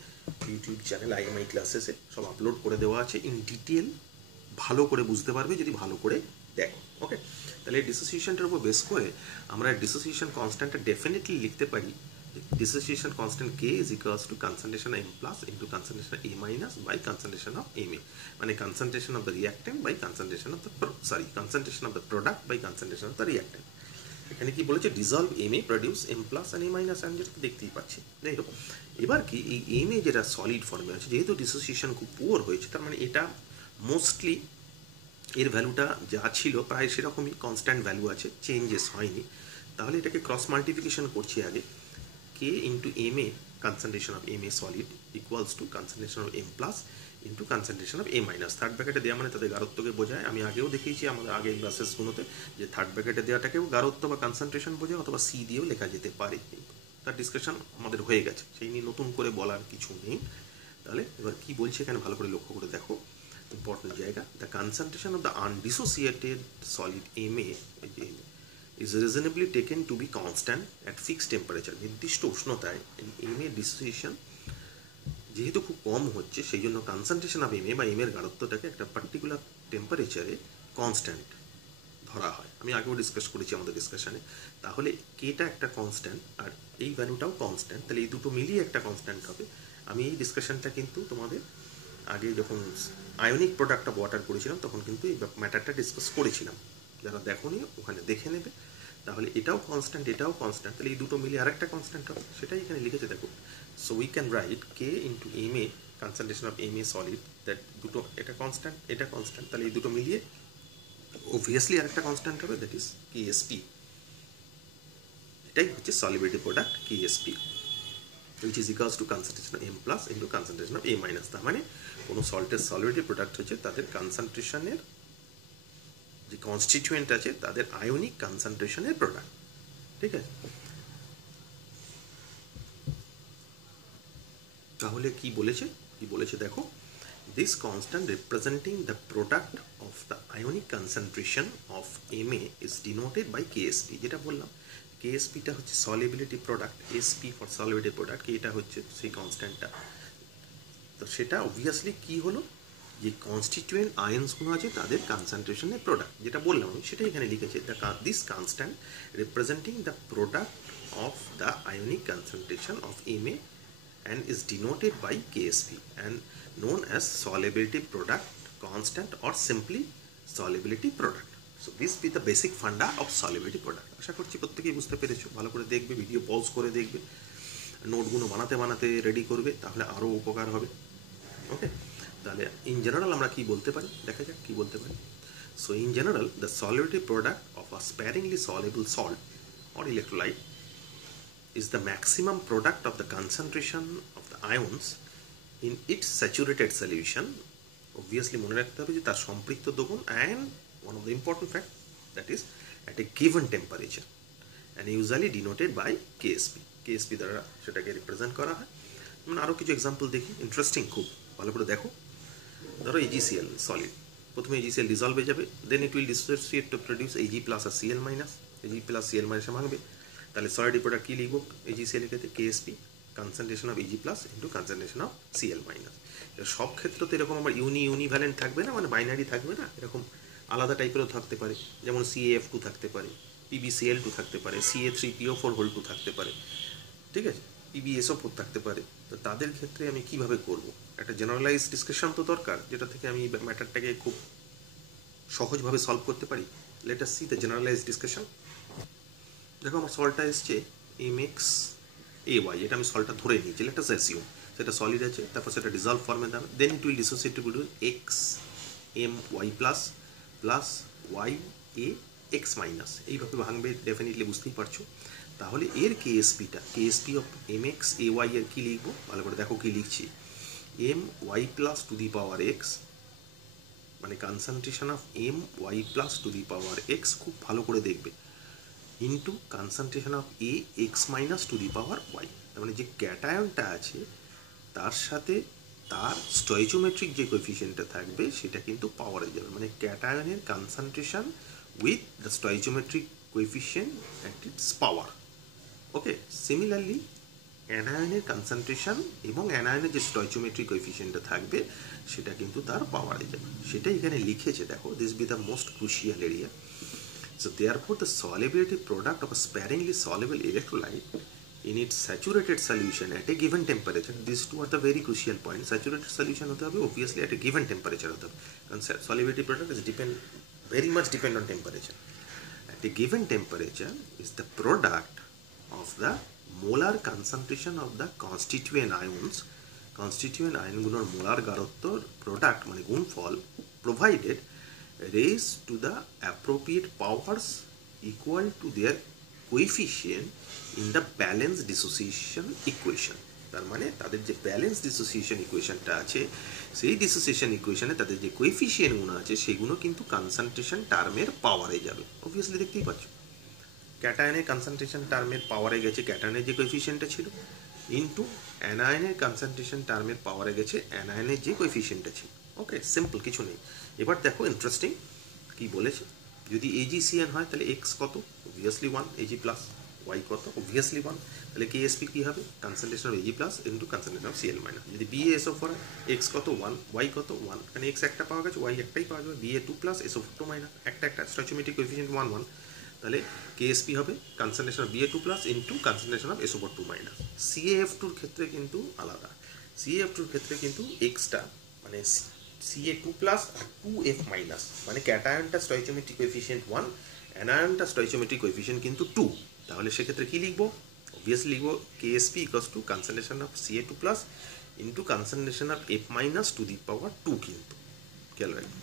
ইউটিউব চ্যানেল IMI ক্লাসেসে সব আপলোড করে দেওয়া আছে, ইন ডিটেল ভালো করে বুঝতে পারবে যদি ভালো করে দেখো। ওকে, তাহলে এই ডিসোসিয়েশনটার উপর বেস করে আমরা ডিসোসিয়েশন কনস্ট্যান্টটা ডেফিনেটলি লিখতে পারি dissociation constant K is equals to concentration of M plus into concentration of A minus by concentration of Ma, মানে concentration of the reactant by concentration of the concentration of the product by concentration of the reactant। এখানে কি বলেছে, dissolved Ma produce M plus and A minus, আমি যেটা দেখতেই পাচ্ছি। যাই হোক, এবার কি এই Ma যেটা সলিড ফর্মে আছে, যেহেতু ডিসোসিয়েশন খুব পুয়ার হয়েছে, তার মানে এটা মোস্টলি এর ভ্যালুটা যা ছিল প্রায় সেরকমই কনস্ট্যান্ট ভ্যালু আছে, চেঞ্জেস হয়নি। তাহলে এটাকে ক্রস মাল্টিপ্লিকেশন করছি আগে, K into Ma concentration of Ma solid equals to concentration of M plus into concentration of A minus। Third ব্র্যাকেটে দেওয়া মানে তাদের গাঢ়ত্বকে বোঝায়। আমি আগেও দেখিয়েছি আমাদের আগের ক্লাসেসগুলোতে যে থার্ড ব্র্যাকেটে দেওয়াটাকেও গাঢ়ত্ব বা কনসেন্ট্রেশন বোঝায়, অথবা C দিয়েও লেখা যেতে পারে। তার ডিসকাশন আমাদের হয়ে গেছে, সেই নিয়ে নতুন করে বলার কিছু নেই। তাহলে এবার কি বলছে এখানে ভালো করে লক্ষ্য করে দেখো, ইম্পর্টেন্ট জায়গা। The concentration of the undissociated solid Ma is reasonably taken to be constant at fixed temperature। নির্দিষ্ট উষ্ণতায় এই Ma ডিসোসিয়েশন যেহেতু খুব কম হচ্ছে, সেই জন্য কনসেন্ট্রেশন অফ Ma বা M এর গাঢ়ত্বটাকে একটা পার্টিকুলার টেম্পারেচারে কনস্ট্যান্ট ধরা হয়। আমি আগেও ডিসকাস করেছি আমাদের ডিসকাশনে। তাহলে কেটা একটা কনস্ট্যান্ট আর এই ভ্যালুটাও কনস্ট্যান্ট, তাহলে এই দুটো মিলিয়ে একটা কনস্ট্যান্ট হবে। আমি এই ডিসকাশনটা কিন্তু তোমাদের আগে যখন আয়নিক প্রোডাক্ট অফ ওয়াটার করেছিলাম তখন কিন্তু এই ম্যাটারটা ডিসকাস করেছিলাম, যারা দেখোনি ওখানে দেখে নেবে। তাহলে এটাও কনস্ট্যান্ট এটাও কনস্ট্যান্ট, তাহলে এই দুটো মিলিয়ে আরেকটা কনস্ট্যান্ট হবে, সেটাই এখানে লিখেছে দেখো। So we can write K into Ma concentration of Ma solid, that দুটো এটা কনস্ট্যান্ট এটা কনস্ট্যান্ট, তাহলে এই দুটো মিলিয়ে অবভিয়াসলি আরেকটা কনস্ট্যান্ট হবে, দ্যাট ইজ Ksp। এটাই হচ্ছে solubility product Ksp, which is equals to concentration of M plus into concentration of A minus। তার মানে কোনো সল্টের সলিবিলিটি প্রোডাক্ট হচ্ছে তাদের কনসেন্ট্রেশনের যে কনস্টিটিউয়েন্ট আছে তাদের আয়নিক কনসেন্ট্রেশনের প্রোডাক্ট। ঠিক আছে, তাহলে কি বলেছে দেখো, this constant representing the product of the ionic concentration of Ma is denoted by Ksp। যেটা বললাম Ksp-টা হচ্ছে solubility product, Sp for solubility product, এটা হচ্ছে সেই কনস্ট্যান্টটা। তো সেটা অবভিয়াসলি কি হলো, যে কনস্টিটিউয়েন্ট আয়ন্সগুলো আছে তাদের কনসেন্ট্রেশনের প্রোডাক্ট, যেটা বললাম আমি সেটাই এখানে লিখেছে। This constant representing the product of the ionic concentration of Ma and is denoted by Ksp and known as solubility product constant or simply solubility product। So this be the basic funda of solubility product। আশা করছি প্রত্যেকেই বুঝতে পেরেছো, ভালো করে দেখবে, video pause করে দেখবে, নোটগুলো বানাতে রেডি করবে, তাহলে আরও উপকার হবে। ওকে, তাহলে ইন জেনারেল আমরা কি বলতে পারি, দেখা যাক কি বলতে পারি। So in general the solubility product of a sparingly soluble salt or electrolyte is the maximum product of the concentration of the ions in its saturated solution। Obviously মনে রাখতে হবে যে তার সম্পৃক্ত দ্রবণ, and one of the important fact that is at a given temperature and usually denoted by Ksp দ্বারা সেটাকে represent করা হয়। মানে আরও কিছু এক্সাম্পল দেখি, ইন্টারেস্টিং খুব, ভালো করে দেখো। ধরো AgCl সলিড, প্রথমে AgCl ডিজলভ হয়ে যাবে, then it will dissociate to produce Ag plus আর Cl minus, Ag plus Cl মাইনাসে ভাঙবে, তাহলে সলিড প্রোডাক্ট কী লিখবো, AgCl এর ক্ষেত্রে Ksp concentration of Ag plus into concentration of Cl minus. সব ক্ষেত্রে তো এরকম আবার ইউনিভ্যালেন্ট থাকবে না, মানে বাইনারি থাকবে না, এরকম আলাদা টাইপেরও থাকতে পারে, যেমন CaF2 থাকতে পারে, PbCl2 থাকতে পারে, Ca3PO4 থাকতে পারে, ঠিক আছে, PbSO4 থাকতে পারে। তো তাদের ক্ষেত্রে আমি কিভাবে করব, একটা জেনারেলাইজ ডিসকাশন তো দরকার, যেটা থেকে আমি ম্যাটারটাকে খুব সহজভাবে সলভ করতে পারি। Let us see the generalize discussion. দেখো আমার সল্টটা এসছে MxAy, এটা আমি সল্টটা ধরে নিয়েছি, লেট আস অ্যাসিউম সেটা সলিড আছে, তারপর সেটা ডিজলভ ফর্মে দেবে, then it will dissociate to produce XMy plus plus YaX minus, এইভাবে ভাঙবে, ডেফিনেটলি বুঝতেই পারছো। তাহলে এর Ksp অফ MxAy এর কী লিখবো, ভালো করে দেখো কী লিখছি, My plus to the power X, মানে concentration of My plus to the power X, খুব ভালো করে দেখবে, into concentration of Ax minus to the power Y। তার মানে যে ক্যাটায়নটা আছে তার সাথে তার স্টয়চিওমেট্রিক যে কোএফিসিয়েন্টটা থাকবে সেটা কিন্তু পাওয়ারে যাবে, মানে ক্যাটায়নের concentration with the stoichiometric coefficient at its power. Okay, similarly অ্যানায়নের কনসেন্ট্রেশন এবং অ্যানায়নের যে স্টয়চিওমেট্রিক কোএফিসিয়েন্টটা থাকবে সেটা কিন্তু তার পাওয়ারে যাবে, সেটাই এখানে লিখেছে। দেখো, this be the most crucial area. So therefore the solubility product of a sparingly soluble electrolyte in its saturated solution at a given temperature, these two are the very crucial points. Saturated solution होता है obviously at a given temperature होता है, and solubility product is very much depend on temperature. At a given temperature is the product of the molar concentration of the constituent ions. Constituent আয়নগুলোর molar গারত্বর product মানে গুণফল provided raised to the appropriate powers equal to their coefficient in the balance dissociation equation. তার মানে তাদের যে balance dissociation ইকুয়েশনটা আছে সেই ডিসোসিয়েশন ইকুয়েশনে তাদের যে কোএফিসিয়েন্টগুলো আছে সেগুলো কিন্তু কনসেন্ট্রেশন টার্মের পাওয়ারে যাবে। অবভিয়াসলি দেখতেই পাচ্ছ, ক্যাটায়নের কনসেন্ট্রেশন টার্মের পাওয়ারে গেছে ক্যাটায়নের যে কোএফিসিয়েন্টটা ছিল, ইন্টু অ্যানায়নের কনসেন্ট্রেশন টার্মের পাওয়ারে গেছে অ্যানায়নের যে কোএফিসিয়েন্টটা ছিল। ওকে, সিম্পল, কিছু নেই। এবার দেখো ইন্টারেস্টিং কি বলেছে, যদি এজিসিএন হয় তাহলে এক্স কত, অবভিয়াসলি 1, এজি প্লাস ওয়াই কত, অবভিয়াসলি 1, তাহলে কেএসপি কী হবে, concentration of Ag plus into concentration of CL minus. যদি বিএ এসও ফোর এক্স কত 1, ওয়াই কত 1, কারণ এক্স একটা পাওয়া গেছে, ওয়াই একটাই পাওয়া যাবে, বিএ 2 প্লাস এসও 2 মাইনাস একটা স্টয়চিওমেট্রিক কোএফিসিয়েন্ট 1 1, তাহলে কেএসপি হবে concentration of B A 2 plus into concentration of S O 2 minus. C A F টুর ক্ষেত্রে কিন্তু আলাদা, সিএএফ টুর ক্ষেত্রে কিন্তু এক্সটা মানে CA2 প্লাস আর 2F মাইনাস, মানে ক্যাটায়নটা স্টয়চিওমেট্রিক কোএফিসিয়েন্ট 1, অ্যানায়নটা স্টয়চিওমেট্রিক কোএফিসিয়েন্ট কিন্তু 2, তাহলে সেক্ষেত্রে কি লিখবো, অবভিয়াসলি লিখবো KSP equals to concentration of CA2 plus into concentration of F minus to the power 2, কিন্তু খেয়াল রাখবে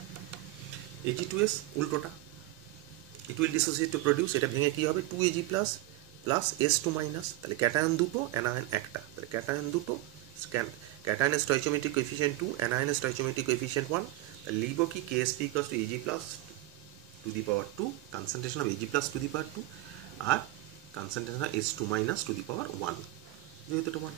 Ag2S উল্টোটা, it will dissociate to produce, এটা ভেঙে কি হবে 2Ag plus plus S2 minus, তাহলে ক্যাটায়ন দুটো অ্যানায়ন একটা, তাহলে ক্যাটায়ন দুটো, ক্যাটায়নের স্টয়চিওমেট্রিক কোএফিসিয়েন্ট 2, অ্যানায়নের স্টয়চিওমেট্রিক কোএফিসিয়েন্ট 1, তাহলে লিখবো কি KSP equals to Ag plus to the power 2, concentration of Ag plus to the power 2 আর concentration of S2 minus to the power 1, যেহেতু এটা 1।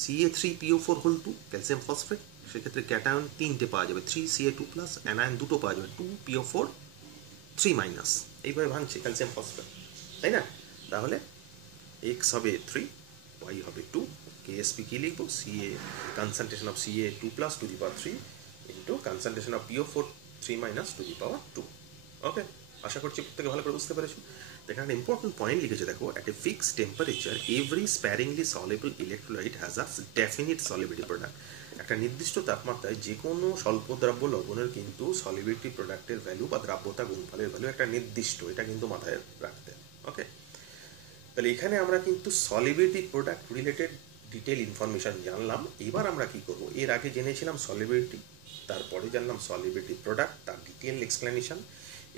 CA3PO4 হোল 2 ক্যালসিয়াম ফসফেট, সেক্ষেত্রে cation 3টে পাওয়া যাবে 3CA2 প্লাস, অ্যানায়ন দুটো পাওয়া যাবে 2PO4 3 মাইনাস, এইভাবে ভাঙছে ক্যালসিয়াম ফসফেট, তাই না? তাহলে X হবে 3, Y হবে 2, KSP কি লিখবো, concentration of CA2 plus to the power 3 into concentration of PO4 3 minus to the power 2। Okay, আশা করছি প্রত্যেকে ভালো করে বুঝতে পেরেছো। এখানে একটা ইম্পর্টেন্ট পয়েন্ট লিখেছে, দেখো, at a fixed temperature every sparingly soluble electrolyte has a definite solubility product. একটা নির্দিষ্ট তাপমাত্রায় যে কোনো স্বল্পদ্রাব্য লবণের কিন্তু সলিবিলিটি প্রোডাক্টের ভ্যালু বা দ্রাব্যতা গুণফলের ভ্যালু একটা নির্দিষ্ট, এটা কিন্তু মাথায় রাখতে। ওকে, তাহলে এখানে আমরা কিন্তু solubility product related detail information জানলাম। এবার আমরা কি করব, এর আগে জেনেছিলাম সলিবিলিটি, তারপরে জানলাম সলিবিলিটি প্রোডাক্ট, তার ডিটেল এক্সপ্লেনেশন।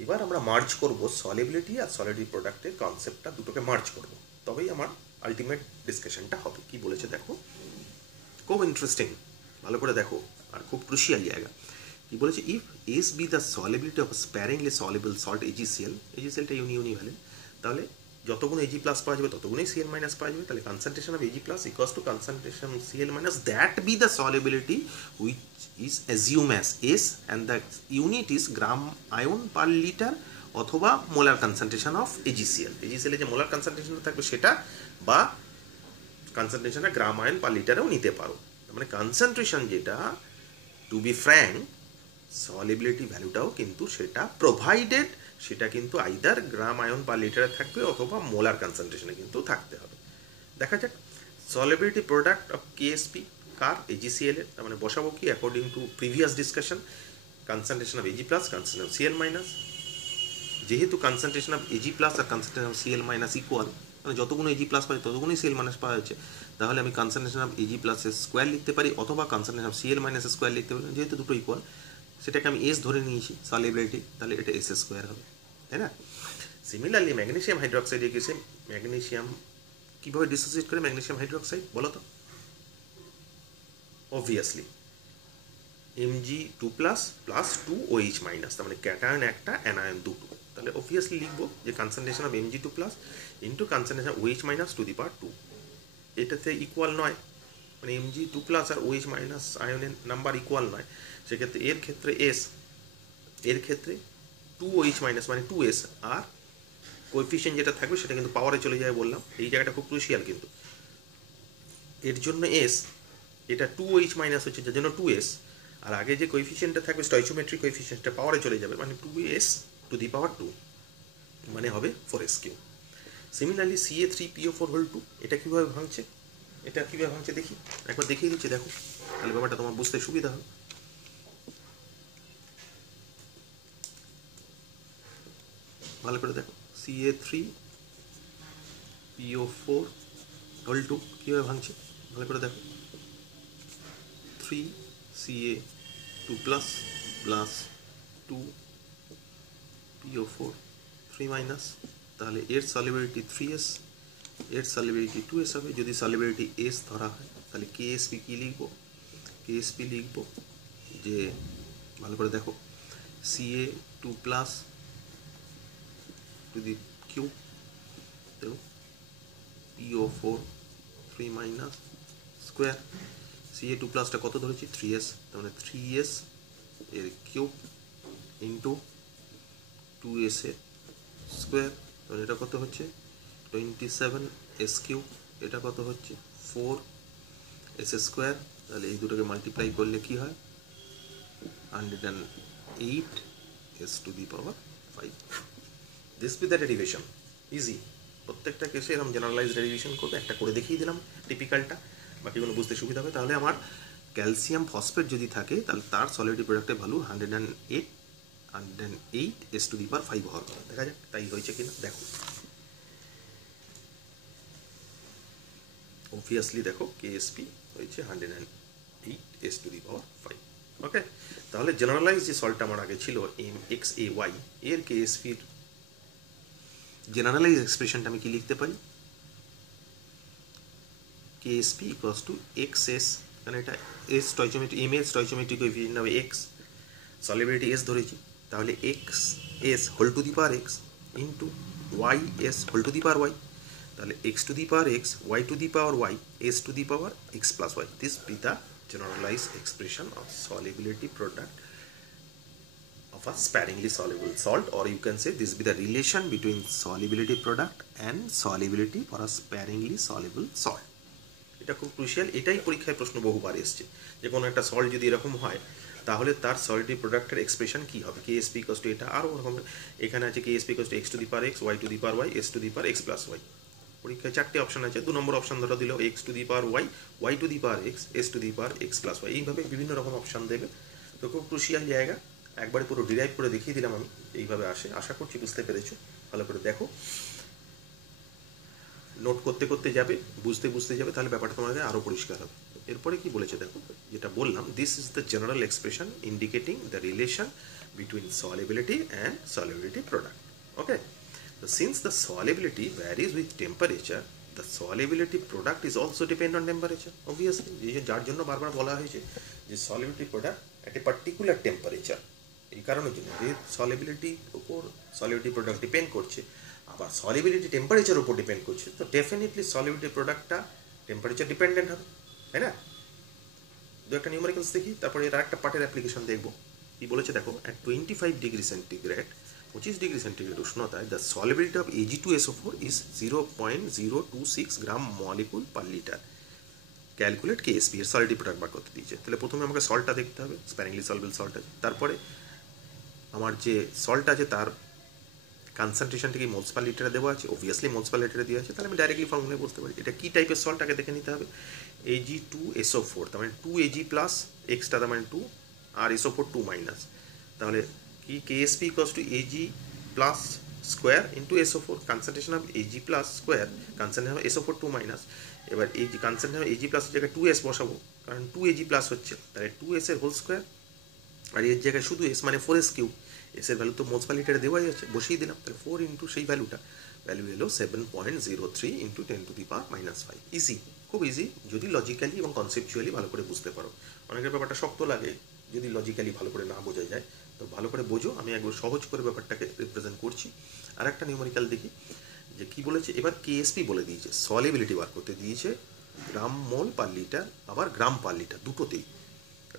এবার আমরা মার্জ করব সলিবিলিটি আর সলিবিলিটি প্রোডাক্টের কনসেপ্টটা, দুটোকে মার্জ করব, তবেই আমার আলটিমেট ডিসকাশনটা হবে। কি বলেছে দেখো, খুব ইন্টারেস্টিং, ভালো করে দেখো, আর খুব ক্রুশিয়াল জায়গা। কি বলেছে, if S be the solubility of sparingly soluble salt AgCl, AgClটা ইউনিভ্যালেন্ট, তাহলে যতগুলো Ag প্লাস পাওয়া যাবে ততগুলোই Cl মাইনাস পাওয়া যাবে, তাহলে concentration of Ag plus equals to concentration Cl minus that be the solubility which is assume as S and the unit is gram ion per litre অথবা molar concentration of AgCl। AgCl যে molar concentration থাকবে সেটা, বা কনসেন্ট্রেশনটা গ্রাম ion পার লিটারেও নিতে পারো, মানে concentration যেটা, two be frank solubility ভ্যালুটাও কিন্তু সেটা প্রোভাইডেড, সেটা কিন্তু আইদার গ্রাম আয়ন পার লিটারে থাকবে অথবা মোলার কনসেন্ট্রেশনে কিন্তু থাকতে হবে। দেখা যাক সলিবিলিটি প্রোডাক্ট অফ KSP কার, AgCl এর, তার মানে বসাবো কি according to previous discussion, concentration of Ag plus concentration of Cl minus, যেহেতু কনসেন্ট্রেশন অফ Ag প্লাস আর concentration of Cl minus equal, মানে যতগুলো Ag প্লাস পাই ততগুলোই Cl মাইনাস পাওয়া যাচ্ছে, তাহলে আমি কনসেন্ট্রেশন অফ Ag প্লাস এর স্কোয়ার লিখতে পারি অথবা কনসেন্ট্রেশন অফ Cl মাইনাস এর স্কোয়ার লিখতে পারি, যেহেতু দুটো ইকুয়াল সেটাকে আমি S ধরে নিয়েছি সলিবিলিটি, তাহলে এটা S স্কোয়ার হবে, তাই না? সিমিলারলি ম্যাগনেসিয়াম হাইড্রোক্সাইডে গেছে, ম্যাগনেসিয়াম কীভাবে ডিসোসিয়েট করে ম্যাগনেসিয়াম হাইড্রোক্সাইড বলো তো? Obviously Mg2 plus plus 2OH minus, তার মানে ক্যাটায়ন একটা অ্যানায়ন দুটো, তাহলে অবভিয়াসলি লিখবো যে concentration of Mg2 plus into concentration OH minus to the power 2, এটাতে ইকুয়াল নয়, মানে Mg2+ আর OH মাইনাস আয়নের নাম্বার ইকুয়াল নয়, সেক্ষেত্রে এর ক্ষেত্রে এর ক্ষেত্রে 2OH মাইনাস মানে 2s, আর কোএফিশিয়েন্ট যেটা থাকবে সেটা কিন্তু পাওয়ারে চলে যায় বললাম। এই জায়গাটা খুব ক্রুশিয়াল কিন্তু, এর জন্য s, এটা 2OH মাইনাস হচ্ছে যার জন্য 2s, আর আগে যে কোএফিশিয়েন্টটা থাকবে স্টয়চিওমেট্রিক কোএফিশিয়েন্টটা পাওয়ারে চলে যাবে, মানে 2s⁻², মানে হবে 4s3। সিমিলারলি Ca3PO4 এটা কীভাবে ভাঙছে, দেখি, একবার দেখিয়ে দিচ্ছি, দেখো, তাহলে ব্যাপারটা তোমার বুঝতে সুবিধা হবে। ভালো করে দেখো, Ca3PO4 কীভাবে ভাঙছে ভালো করে দেখো, 3Ca2+ প্লাস 2PO4 3 তাহলে এর সলিবিলিটি 3s, এর সলিবিলিটি 2s হবে। যদি সলিবিলিটি s ধরা হয় তাহলে KSP কি লিখবো, KSP লিখব যে ভালো করে দেখো Ca2+ টু দি কিউব দেখো PO4 3 স্কোয়ার, Ca2+টা কত ধরেছি 3s, তার মানে 3s এর কিউব ইন্টু 2s এর স্কোয়ার, তাহলে এটা কত হচ্ছে 27s3, এটা কত হচ্ছে 4s², তাহলে এই দুটোকে মাল্টিপ্লাই করলে কি হয় 108s⁵। This be the derivation, easy. প্রত্যেকটা কেসে এরকম জেনারেলাইজ ডেরিভেশন করবে, একটা করে দেখিয়ে দিলাম টিপিক্যালটা, বাকিগুলো বুঝতে সুবিধা হবে। তাহলে আমার ক্যালসিয়াম ফসফেট যদি থাকে তাহলে তার সলিডি প্রোডাক্টের ভ্যালু 108s⁵ হওয়ার কথা। দেখা যাক তাই হয়েছে কিনা, দেখো অবভিয়াসলি দেখো KSP হয়েছে 108s⁵। ওকে, তাহলে জেনারেলাইজ যে সল্টটা আমার আগে ছিল MXAY, এর KSPর জেনারেলাইজ এক্সপ্রেশনটা আমি কি লিখতে পারি, KSP = XS, কারণ এটা S স্টয়চিওমেট্রিক, M এর স্টয়চিওমেট্রিক কোএফিশিয়েন্ট হবে X, সলিবিলিটি S ধরেছি, তাহলে XS⁵ ইন্টু YS⁵, তাহলে X⁵, Y⁵, S⁴x+y, this be the generalized expression of solubility product of a sparingly soluble salt, or you can say this be the relation between solubility product and solubility for a sparingly soluble salt. এটা খুব crucial, এটাই পরীক্ষায় প্রশ্ন বহুবার এসছে যে কোনো একটা সল্ট যদি এরকম হয় তাহলে তার সলিডি প্রোডাক্টের এক্সপ্রেশন কি হবে। KSP = এটা, আরও ওরকম এখানে আছে KSP = X⁵, Y⁵, S⁴x+y। পরীক্ষায় 4টে অপশান আছে, 2 নম্বর অপশান ধরা দিল X⁵, Y⁵, S⁴x+y, এইভাবে বিভিন্ন রকম অপশান দেবে। তো খুব ক্রুশিয়াল জায়গা, একবারে পুরো ডিরাইভ করে দেখিয়ে দিলাম আমি, এইভাবে আসে। আশা করছি বুঝতে পেরেছো, ভালো করে দেখো, নোট করতে করতে যাবে, বুঝতে যাবে, তাহলে ব্যাপারটা তোমাদের আরও পরিষ্কার হবে। এরপরে কি বলেছে দেখো, যেটা বললাম, this is the general expression indicating the relation between solubility and solubility product. Okay, so since the solubility varies with temperature, the solubility product is also depend on temperature, obviously, যার জন্য বারবার বলা হয়েছে যে solubility product at a particular temperature, এই কারণের জন্য যে solubility উপর solubility product ডিপেন্ড করছে, আবার solubility টেম্পারেচার উপর ডিপেন্ড করছে, তো ডেফিনেটলি solubility প্রোডাক্টটা টেম্পারেচার ডিপেন্ডেন্ট হবে, তাই না? দু একটা নিউমেরিক্যালস দেখি, তারপরে এর একটা পার্টের অ্যাপ্লিকেশন দেখবো। কি বলেছে দেখো, at 25 degree centigrade, 25 degree centigrade উষ্ণতায় the solubility of Ag2SO4 is 0.026 gram molecule per litre. Calculate KSP, এর সলিডি প্রোডাক্ট বার করতে দিয়েছে। তাহলে প্রথমে আমাকে সল্টটা দেখতে হবে, স্প্যারিংলি সলভেবল সল্ট আছে, তারপরে আমার যে সল্ট আছে তার কনসেন্ট্রেশনটা কি মোলস পার লিটারে দেওয়া আছে, অবভিয়াসলি মোলস পার লিটারে দেওয়া আছে, তাহলে আমি ডাইরেক্টলি ফর্মুলায় বুঝতে পারি এটা কী টাইপের সল্ট, আগে দেখে নিতে হবে। Ag2SO4 তার মানে 2Ag প্লাস এক্সটা তার মানে 2, আর SO4 2-, তাহলে কি KSP = Ag plus square into SO4, concentration of Ag plus square, concentration of SO4 2-, এবার এই যে কনসেন্ট্রেশন Ag প্লাস জায়গায় 2s বসাবো, কারণ 2Ag প্লাস হচ্ছে, তাহলে 2s এর হোল স্কোয়ার, আর এর জায়গায় শুধু s মানে 4s3, s এর ভ্যালু তো মোলস পার লিটারে দেওয়াই আছে, বসিয়ে দিলাম, তাহলে 4 ইন্টু সেই ভ্যালু এলো 7.03 × 10⁻⁵। ইজি, খুব ইজি যদি লজিক্যালি এবং কনসেপচুয়ালি ভালো করে বুঝতে পারো। অনেকের ব্যাপারটা শক্ত লাগে যদি লজিক্যালি ভালো করে না বোঝা যায়, তো ভালো করে বোঝো, আমি একবার সহজ করে ব্যাপারটাকে রিপ্রেজেন্ট করছি। আর একটা নিউমেরিক্যাল দেখি যে কি বলেছে। এবার KSP বলে দিয়েছে, সলিবিলিটি বার করতে দিয়েছে গ্রাম মোল পার লিটার আবার গ্রাম পার লিটার দুটোতেই।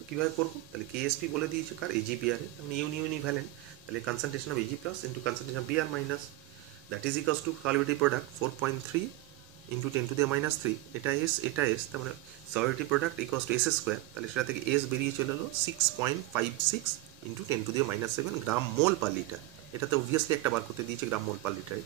কীভাবে করবো? তাহলে কেএসপি বলে দিয়েছে কার, এজিপিআর এ, মানে ইউনিভ্যালেন্ট, তাহলে concentration of Ag plus into concentration of Br minus, that is equals to solubility product 4.3 into 10⁻³ এটা এস, তার মানে solubility product equals to S square, তাহলে সেটা থেকে এস বেরিয়ে চলে এলো 6.56 into 10⁻⁷ gram mole per litre. এটাতে অবভিয়াসলি একটা বার করতে দিয়েছে গ্রাম মোল পার লিটারে,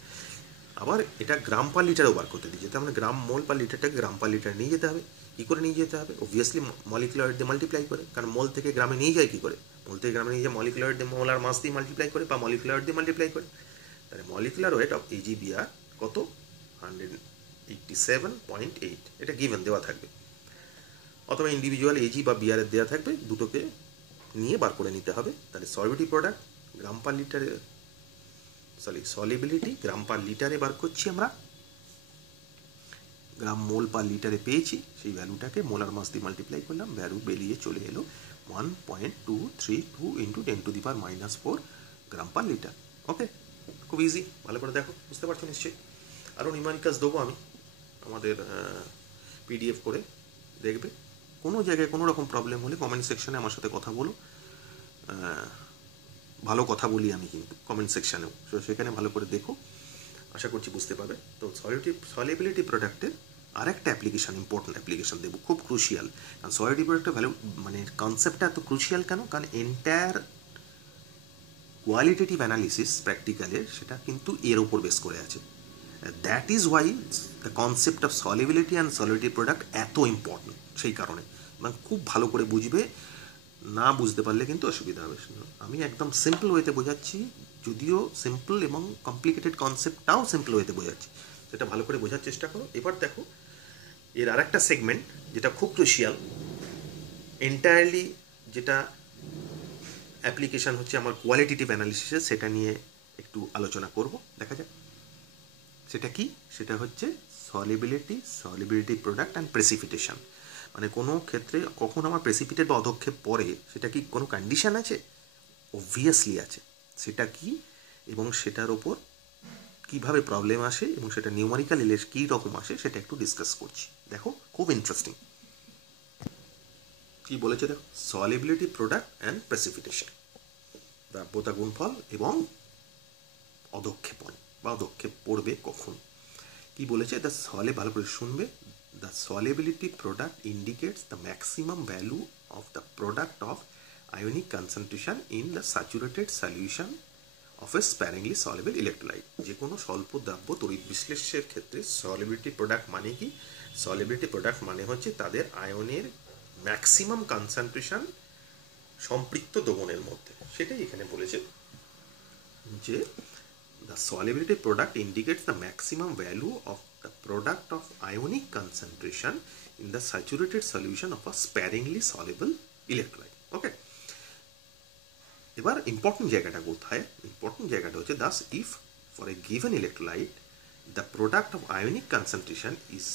আবার এটা গ্রাম পার লিটারও বার করতে দিয়েছে, তার মানে গ্রাম মোল পার লিটারটাকে গ্রাম পার লিটার নিয়ে যেতে হবে। কী করে নিয়ে যেতে হবে? অবভিয়াসলি মলিকুলার দিয়ে মাল্টিপ্লাই করে, কারণ মোল থেকে গ্রামে নিয়ে যায় কী করে? মোল থেকে গ্রামে নিয়ে যায় মলিকুলার দিয়ে মোলার মাস দিয়ে মাল্টিপ্লাই করে বা মলিকুলার দিয়ে মাল্টিপ্লাই করে। তাহলে মলিকুলার ওয়েট অফ এজিবিআর কত? 187.8, এটা গিভেন দেওয়া থাকবে, অথবা ইন্ডিভিজুয়াল এজি বা বিআরের দেওয়া থাকবে, দুটোকে নিয়ে বার করে নিতে হবে। তাহলে সলিবিলিটি প্রোডাক্ট গ্রাম পার লিটারে, সলিবিলিটি গ্রাম পার লিটারে বার করছি আমরা, গ্রাম মোল পার লিটারে পেয়েছি, সেই ভ্যালুটাকে মোলার মাস দিয়ে মাল্টিপ্লাই করলাম, ভ্যালু বেরিয়ে চলে এলো 1.232 ইন্টু 10⁻⁴ গ্রাম পার লিটার। ওকে, খুব ইজি, ভালো করে দেখো, বুঝতে পারছো নিশ্চয়ই। আরও নিউমেরিক্যালস দেবো আমি আমাদের পিডিএফ করে, দেখবে। কোনো জায়গায় কোনো রকম প্রবলেম হলে কমেন্ট সেকশানে আমার সাথে কথা বলো, ভালো কথা বলি আমি কিন্তু কমেন্ট সেকশানেও, সেখানে ভালো করে দেখো, আশা করছি বুঝতে পারবে। তো সলিবিলিটি প্রোডাক্টের আর একটা অ্যাপ্লিকেশান, ইম্পর্টেন্ট অ্যাপ্লিকেশান দেবো, খুব ক্রুশিয়াল। কারণ সলিবিলিটি প্রোডাক্টের ভ্যালু মানে কনসেপ্টটা এত ক্রুশিয়াল কেন? কারণ এন্টায়ার কোয়ালিটেটিভ অ্যানালিসিস প্র্যাকটিক্যালের সেটা কিন্তু এর ওপর বেস করে আছে। That is why the concept of solubility and solubility product এত ইম্পর্টেন্ট, সেই কারণে মানে খুব ভালো করে বুঝবে, না বুঝতে পারলে কিন্তু অসুবিধা হবে। আমি একদম সিম্পল ওয়েতে বোঝাচ্ছি, যদিও সিম্পল এবং কমপ্লিকেটেড কনসেপ্টটাও সিম্পল ওয়েতে বোঝাচ্ছি, সেটা ভালো করে বোঝার চেষ্টা করো। এবার দেখো এর আর একটা সেগমেন্ট যেটা খুব ক্রুশিয়াল, এন্টায়ারলি যেটা অ্যাপ্লিকেশান হচ্ছে আমার কোয়ালিটেটিভ অ্যানালিসিসে, সেটা নিয়ে একটু আলোচনা করব, দেখা যাক সেটা কি। সেটা হচ্ছে সলিবিলিটি প্রোডাক্ট অ্যান্ড প্রেসিপিটেশন। মানে কোনো ক্ষেত্রে কখন আমার প্রেসিপিটেট বা অধক্ষেপ পড়ে, সেটা কি কোনো কন্ডিশান আছে? অবভিয়াসলি আছে। সেটা কি এবং সেটার ওপর কীভাবে প্রবলেম আসে এবং সেটা নিউমেরিক্যাল এলে কী রকম আসে, সেটা একটু ডিসকাস করছি। দেখো খুব ইন্টারেস্টিং কী বলেছে, দেখো সলিবিলিটি প্রোডাক্ট অ্যান্ড প্রেসিপিটেশন, দ্রাব্যতা গুণফল এবং অধক্ষেপণ বা অধক্ষেপ পড়বে কখন, কি বলেছে? ভালো করে শুনবে। The solubility product indicates the maximum value of the product of ionic concentration in the saturated solution of a sparingly soluble electrolyte. যে কোনো স্বল্প দ্রাব্য তড়িৎ বিশ্লেষণের ক্ষেত্রে সলিবিলিটি প্রোডাক্ট মানে কি? সলিবিলিটি প্রোডাক্ট মানে হচ্ছে তাদের আয়নের ম্যাক্সিমাম কনসেন্ট্রেশন সম্পৃক্ত দ্রবণের মধ্যে, সেটাই এখানে বলেছে যে the solubility product indicates the maximum value of the product of ionic concentration in the saturated solution of a sparingly soluble electrolyte. Okay, এবার ইম্পর্টেন্ট জায়গাটা কোথায়? ইম্পর্টেন্ট জায়গাটা হচ্ছে thus if for a given electrolyte the product of ionic concentration is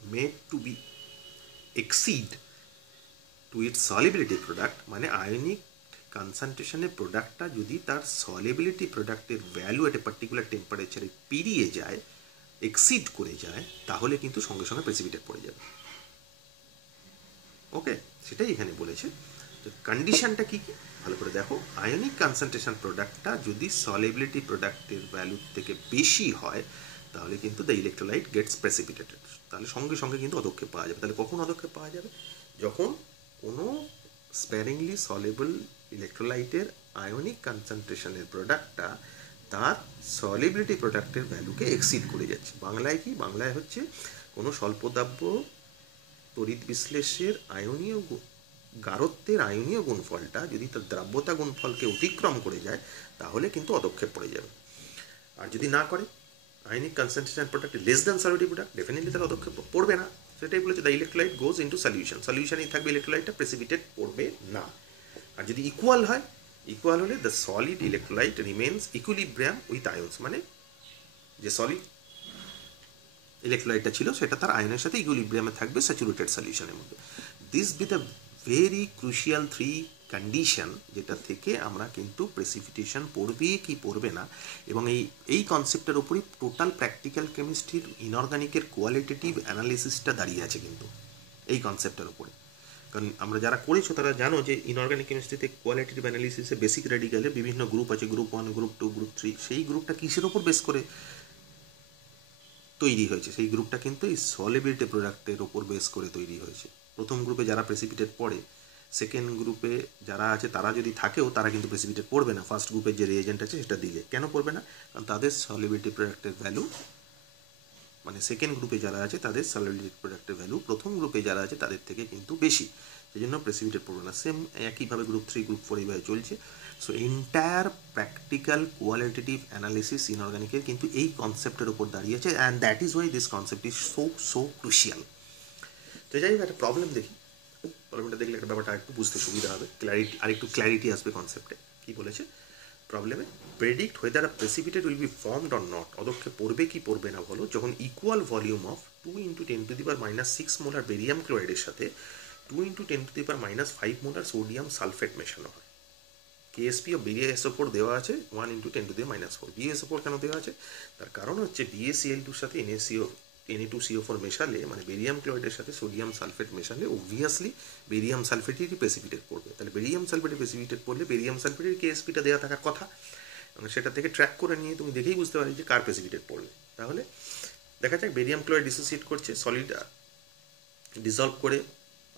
made to be exceed to its solubility product, মানে ionic কনসেন্ট্রেশনের প্রোডাক্টটা যদি তার solubility প্রোডাক্টের ভ্যালু একটা পার্টিকুলার টেম্পারেচারে পেরিয়ে যায়, এক্সিড করে যায়, তাহলে কিন্তু সঙ্গে সঙ্গে প্রেসিপিটেট পড়ে যাবে। ওকে, সেটাই এখানে বলেছে। তো কন্ডিশনটা কী কী ভালো করে দেখো। আয়নিক কনসেন্ট্রেশন প্রোডাক্টটা যদি সলিবিলিটি প্রোডাক্টের ভ্যালুর থেকে বেশি হয়, তাহলে কিন্তু দ্য ইলেকট্রোলাইট গেটস প্রেসিপিটেটেড, তাহলে সঙ্গে সঙ্গে কিন্তু অধক্ষেপ পাওয়া যাবে। তাহলে কখন অধক্ষেপ পাওয়া যাবে? যখন কোনো স্প্যারিংলি সলিবল ইলেকট্রোলাইটের আয়নিক কনসেন্ট্রেশনের প্রোডাক্টটা তার সলিবিলিটি প্রোডাক্টের ভ্যালুকে এক্সিড করে যাচ্ছে। বাংলায় কি? বাংলায় হচ্ছে কোনো স্বল্পদ্রাব্য তড়িৎ বিশ্লেষের আয়নীয় গারত্বের আয়নীয় গুণফলটা যদি তার দ্রাব্যতা গুণফলকে অতিক্রম করে যায়, তাহলে কিন্তু অধক্ষেপ পড়ে যাবে। আর যদি না করে, ionic concentration product less than solubility product, definitely তার অধক্ষেপ পড়বে না। সেটাই বলেছে the electrolyte goes into solution, সলিউশনেই থাকবে ইলেকট্রোলাইটটা, প্রেসিপিটেট পড়বে না। আর যদি ইকুয়াল হয়, ইকুয়াল হলে the solid electrolyte remains equilibrium with আয়ন্স, মানে যে সলিড ইলেকট্রোলাইটটা ছিল সেটা তার আয়নের সাথে ইকুইলিব্রিয়ামে থাকবে স্যাচুরেটেড সলিউশনের মধ্যে। This be the very crucial 3 condition যেটা থেকে আমরা কিন্তু প্রেসিপিটেশন পড়বে কি পড়বে না, এবং এই কনসেপ্টের উপরই টোটাল প্র্যাকটিক্যাল কেমিস্ট্রির ইনঅর্গানিকের কোয়ালিটেটিভ অ্যানালিসিসটা দাঁড়িয়ে আছে কিন্তু এই কনসেপ্টের উপরে। কারণ আমরা যারা করেছো তারা জানো যে ইনঅর্গানিক কেমিস্ট্রিতে কোয়ালিটেটিভ অ্যানালিসিসে বেসিক রেডিক্যালে বিভিন্ন গ্রুপ আছে, গ্রুপ 1, গ্রুপ 2, গ্রুপ 3। সেই গ্রুপটা কিসের ওপর বেস করে তৈরি হয়েছে? সেই গ্রুপটা কিন্তু এই সলিবিলিটি প্রোডাক্টের ওপর বেস করে তৈরি হয়েছে। প্রথম গ্রুপে যারা প্রেসিপিটেট পড়ে, সেকেন্ড গ্রুপে যারা আছে তারা যদি থাকেও তারা কিন্তু প্রেসিপিটেট পড়বে না ফার্স্ট গ্রুপের যে রিয়েজেন্ট আছে সেটা দিলে। কেন পড়বে না? কারণ তাদের সলিবিলিটি প্রোডাক্টের ভ্যালু, মানে সেকেন্ড গ্রুপে যারা আছে তাদের সলিবিলিটি প্রোডাক্টের ভ্যালু প্রথম গ্রুপে যারা আছে তাদের থেকে কিন্তু বেশি, সেই জন্য প্রেসিপিটেট পড়বে না। সেম একইভাবে গ্রুপ 3, গ্রুপ 4 এইভাবে চলছে। So entire practical qualitative analysis ইনঅর্গানিকের কিন্তু এই কনসেপ্টের উপর দাঁড়িয়ে আছে, and that is why this concept is so crucial. তো যাই হোক, একটা প্রবলেম দেখি। প্রবলেমটা দেখলে একটা ব্যাপারটা একটু বুঝতে সুবিধা হবে, একটু ক্ল্যারিটি আসবে কনসেপ্টে। কি বলেছে প্রবলেমে? Predict whether a precipitate will be formed or not। অদক্ষে পড়বে কি পড়বে না বলো, যখন equal volume of 2 × 10⁻⁶ molar barium ক্লোরাইডের সাথে 2 × 10⁻⁵ মোলার সোডিয়াম সালফেট মেশানো হয়। কেএসপি অফ BaSO4 দেওয়া আছে 1 × 10⁻⁴। BaSO4 কেন দেওয়া আছে? তার কারণ হচ্ছে BaCl2 সাথে Na2CO4 মেশালে, মানে বেরিয়াম ক্লোরাইডের সাথে সোডিয়াম সালফেট মেশালে অবভিয়াসলি বেরিয়াম সালফেটেরই প্রেসিপিটেট পড়বে। তাহলে বেরিয়াম সালফেটের প্রেসিপিটেট পড়লে বেরিয়াম সালফেটের কেএসপিটা দেওয়া থাকার কথা, এবং সেটা থেকে ট্র্যাক করে নিয়ে তুমি দেখেই বুঝতে পারি যে কার প্রেসিপিটেট পড়বে। তাহলে দেখা যাক, বেরিয়াম ক্লোরাইড ডিসোসিয়েট করছে, সলিড ডিসলভ করে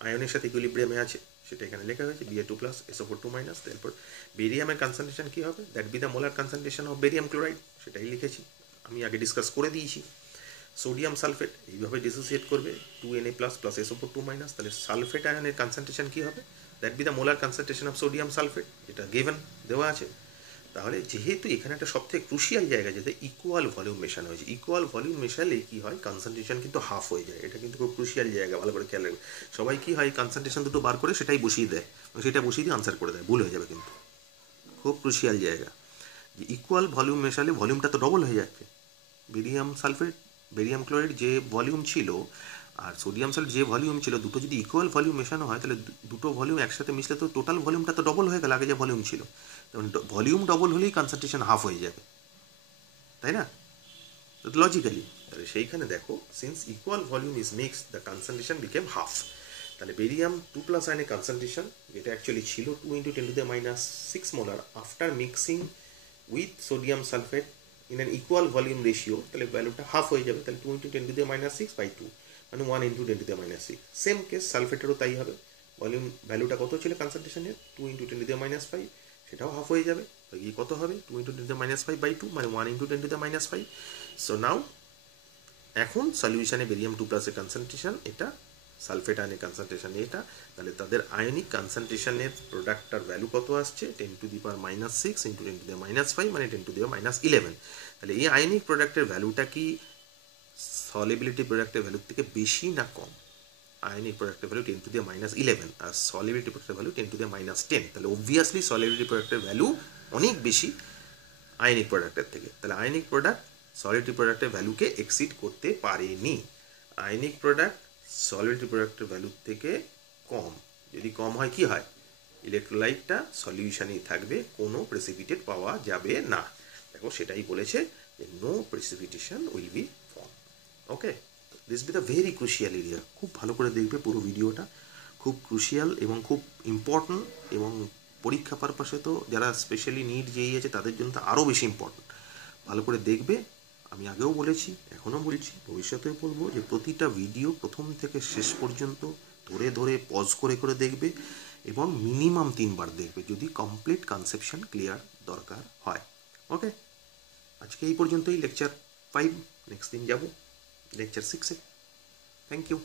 আয়নের সাথে ইকুইলিব্রিয়ামে আছে, সেটা এখানে লেখা হয়েছে Ba2+, SO4 2-। তারপর বেরিয়ামের কনসেন্ট্রেশন কী হবে? That be the molar concentration of barium chloride, সেটাই লিখেছি, আমি আগে ডিসকাস করে দিয়েছি। সোডিয়াম সালফেট এইভাবে ডিসোসিয়েট করবে 2Na+ + SO4 2-। তাহলে সালফেট আয়নের কনসেন্ট্রেশন কী হবে? That be the molar concentration of sodium sulphate, যেটা গিভেন দেওয়া আছে। তাহলে যেহেতু এখানে একটা সবথেকে ক্রুশিয়াল জায়গা, যেটা ইকুয়াল ভলিউম মেশানো হয়েছে, ইকুয়াল ভলিউম মেশালে কী হয়? কনসেন্ট্রেশন কিন্তু হাফ হয়ে যায়। এটা কিন্তু খুব ক্রুশিয়াল জায়গা, ভালো করে খেয়াল রাখবে। সবাই কী হয়, কনসেন্ট্রেশন দুটো বার করে সেটাই বসিয়ে দেয়, সেটা বসিয়ে দিয়ে আনসার করে দেয়, ভুল হয়ে যাবে। কিন্তু খুব ক্রুশিয়াল জায়গা যে ইকুয়াল ভলিউম মেশালে ভলিউমটা তো ডবল হয়ে যাচ্ছে। বেরিয়াম ক্লোরাইড যে ভলিউম ছিল আর সোডিয়াম সালফেট যে ভলিউম ছিল, দুটো যদি ইকুয়াল ভলিউম মেশানো হয় তাহলে দুটো ভলিউম একসাথে মিশলে তো টোটাল ভলিউমটা তো ডবল হয়ে গেল, আগে যে ভলিউম ছিল। তখন ভলিউম ডবল হলেই কনসেন্ট্রেশন হাফ হয়ে যাবে, তাই না? তো লজিক্যালি তাহলে সেইখানে দেখো, since equal volume is mixed, the concentration became half. তাহলে বেরিয়াম 2+ আয়নের কনসেন্ট্রেশন, যেটা অ্যাকচুয়ালি ছিল 2 × 10⁻⁶ molar, after mixing with sodium sulphate in an equal volume ratio, তাহলে ভ্যালুটা হাফ হয়ে যাবে। তাহলে 2 × 10⁻�6/2, মানে 1 × 10⁻⁶। সেম কেস সালফেটেরও তাই হবে। ভলিউম ভ্যালুটা কত ছিল কনসেন্ট্রেশনের? 2 × 10⁻⁵, সেটাও হাফ হয়ে যাবে। তো এই কত হবে? 2 × 10⁻⁵/2, মানে 1 × 10⁻⁵। সো নাও এখন সলিউশনে বেরিয়াম 2+ এর কনসেন্ট্রেশন এটা, সালফেট আয়নের কনসেন্ট্রেশন এটা, তাহলে তাদের আয়নিক কনসেন্ট্রেশনের প্রোডাক্টটার ভ্যালু কত আসছে? 10⁻⁶ × 10⁻⁵, মানে 10⁻11। তাহলে এই আয়নিক প্রোডাক্টের ভ্যালুটা কি সলিবিলিটি প্রোডাক্টের ভ্যালুর থেকে বেশি না কম? আয়নিক প্রোডাক্টের ভ্যালু 10⁻11 আর সলিবিলিটি প্রোডাক্টের ভ্যালু 10⁻10। তাহলে অবভিয়াসলি সলিবিলিটি প্রোডাক্টের ভ্যালু অনেক বেশি আয়নিক প্রোডাক্টের থেকে। তাহলে আয়নিক প্রোডাক্ট সলিবিলিটি প্রোডাক্টের ভ্যালুকে এক্সিড করতে পারেনি। আয়নিক প্রোডাক্ট সলিবিলিটি প্রোডাক্টের ভ্যালুর থেকে কম, যদি কম হয় কি হয়? ইলেকট্রোলাইটটা সলিউশনেই থাকবে, কোনো প্রেসিপিটেট পাওয়া যাবে না। দেখো সেটাই বলেছে যে no precipitation will be form. Okay, this be the very crucial area. খুব ভালো করে দেখবে পুরো ভিডিওটা, খুব ক্রুশিয়াল এবং খুব ইম্পর্ট্যান্ট, এবং পরীক্ষা পারপাসে তো যারা স্পেশালি নিট যেই আছে তাদের জন্য তো আরও বেশি ইম্পর্ট্যান্ট। ভালো করে দেখবে। আমি আগেও বলেছি, এখনও বলছি, ভবিষ্যতেও বলবো যে প্রতিটা ভিডিও প্রথম থেকে শেষ পর্যন্ত ধরে ধরে পজ করে করে দেখবে, এবং মিনিমাম 3 বার দেখবে যদি কমপ্লিট কনসেপশন ক্লিয়ার দরকার হয়। ওকে, আজকে এই পর্যন্তই লেকচার 5। নেক্সট দিন যাব লেকচার 6-এ। Thank you.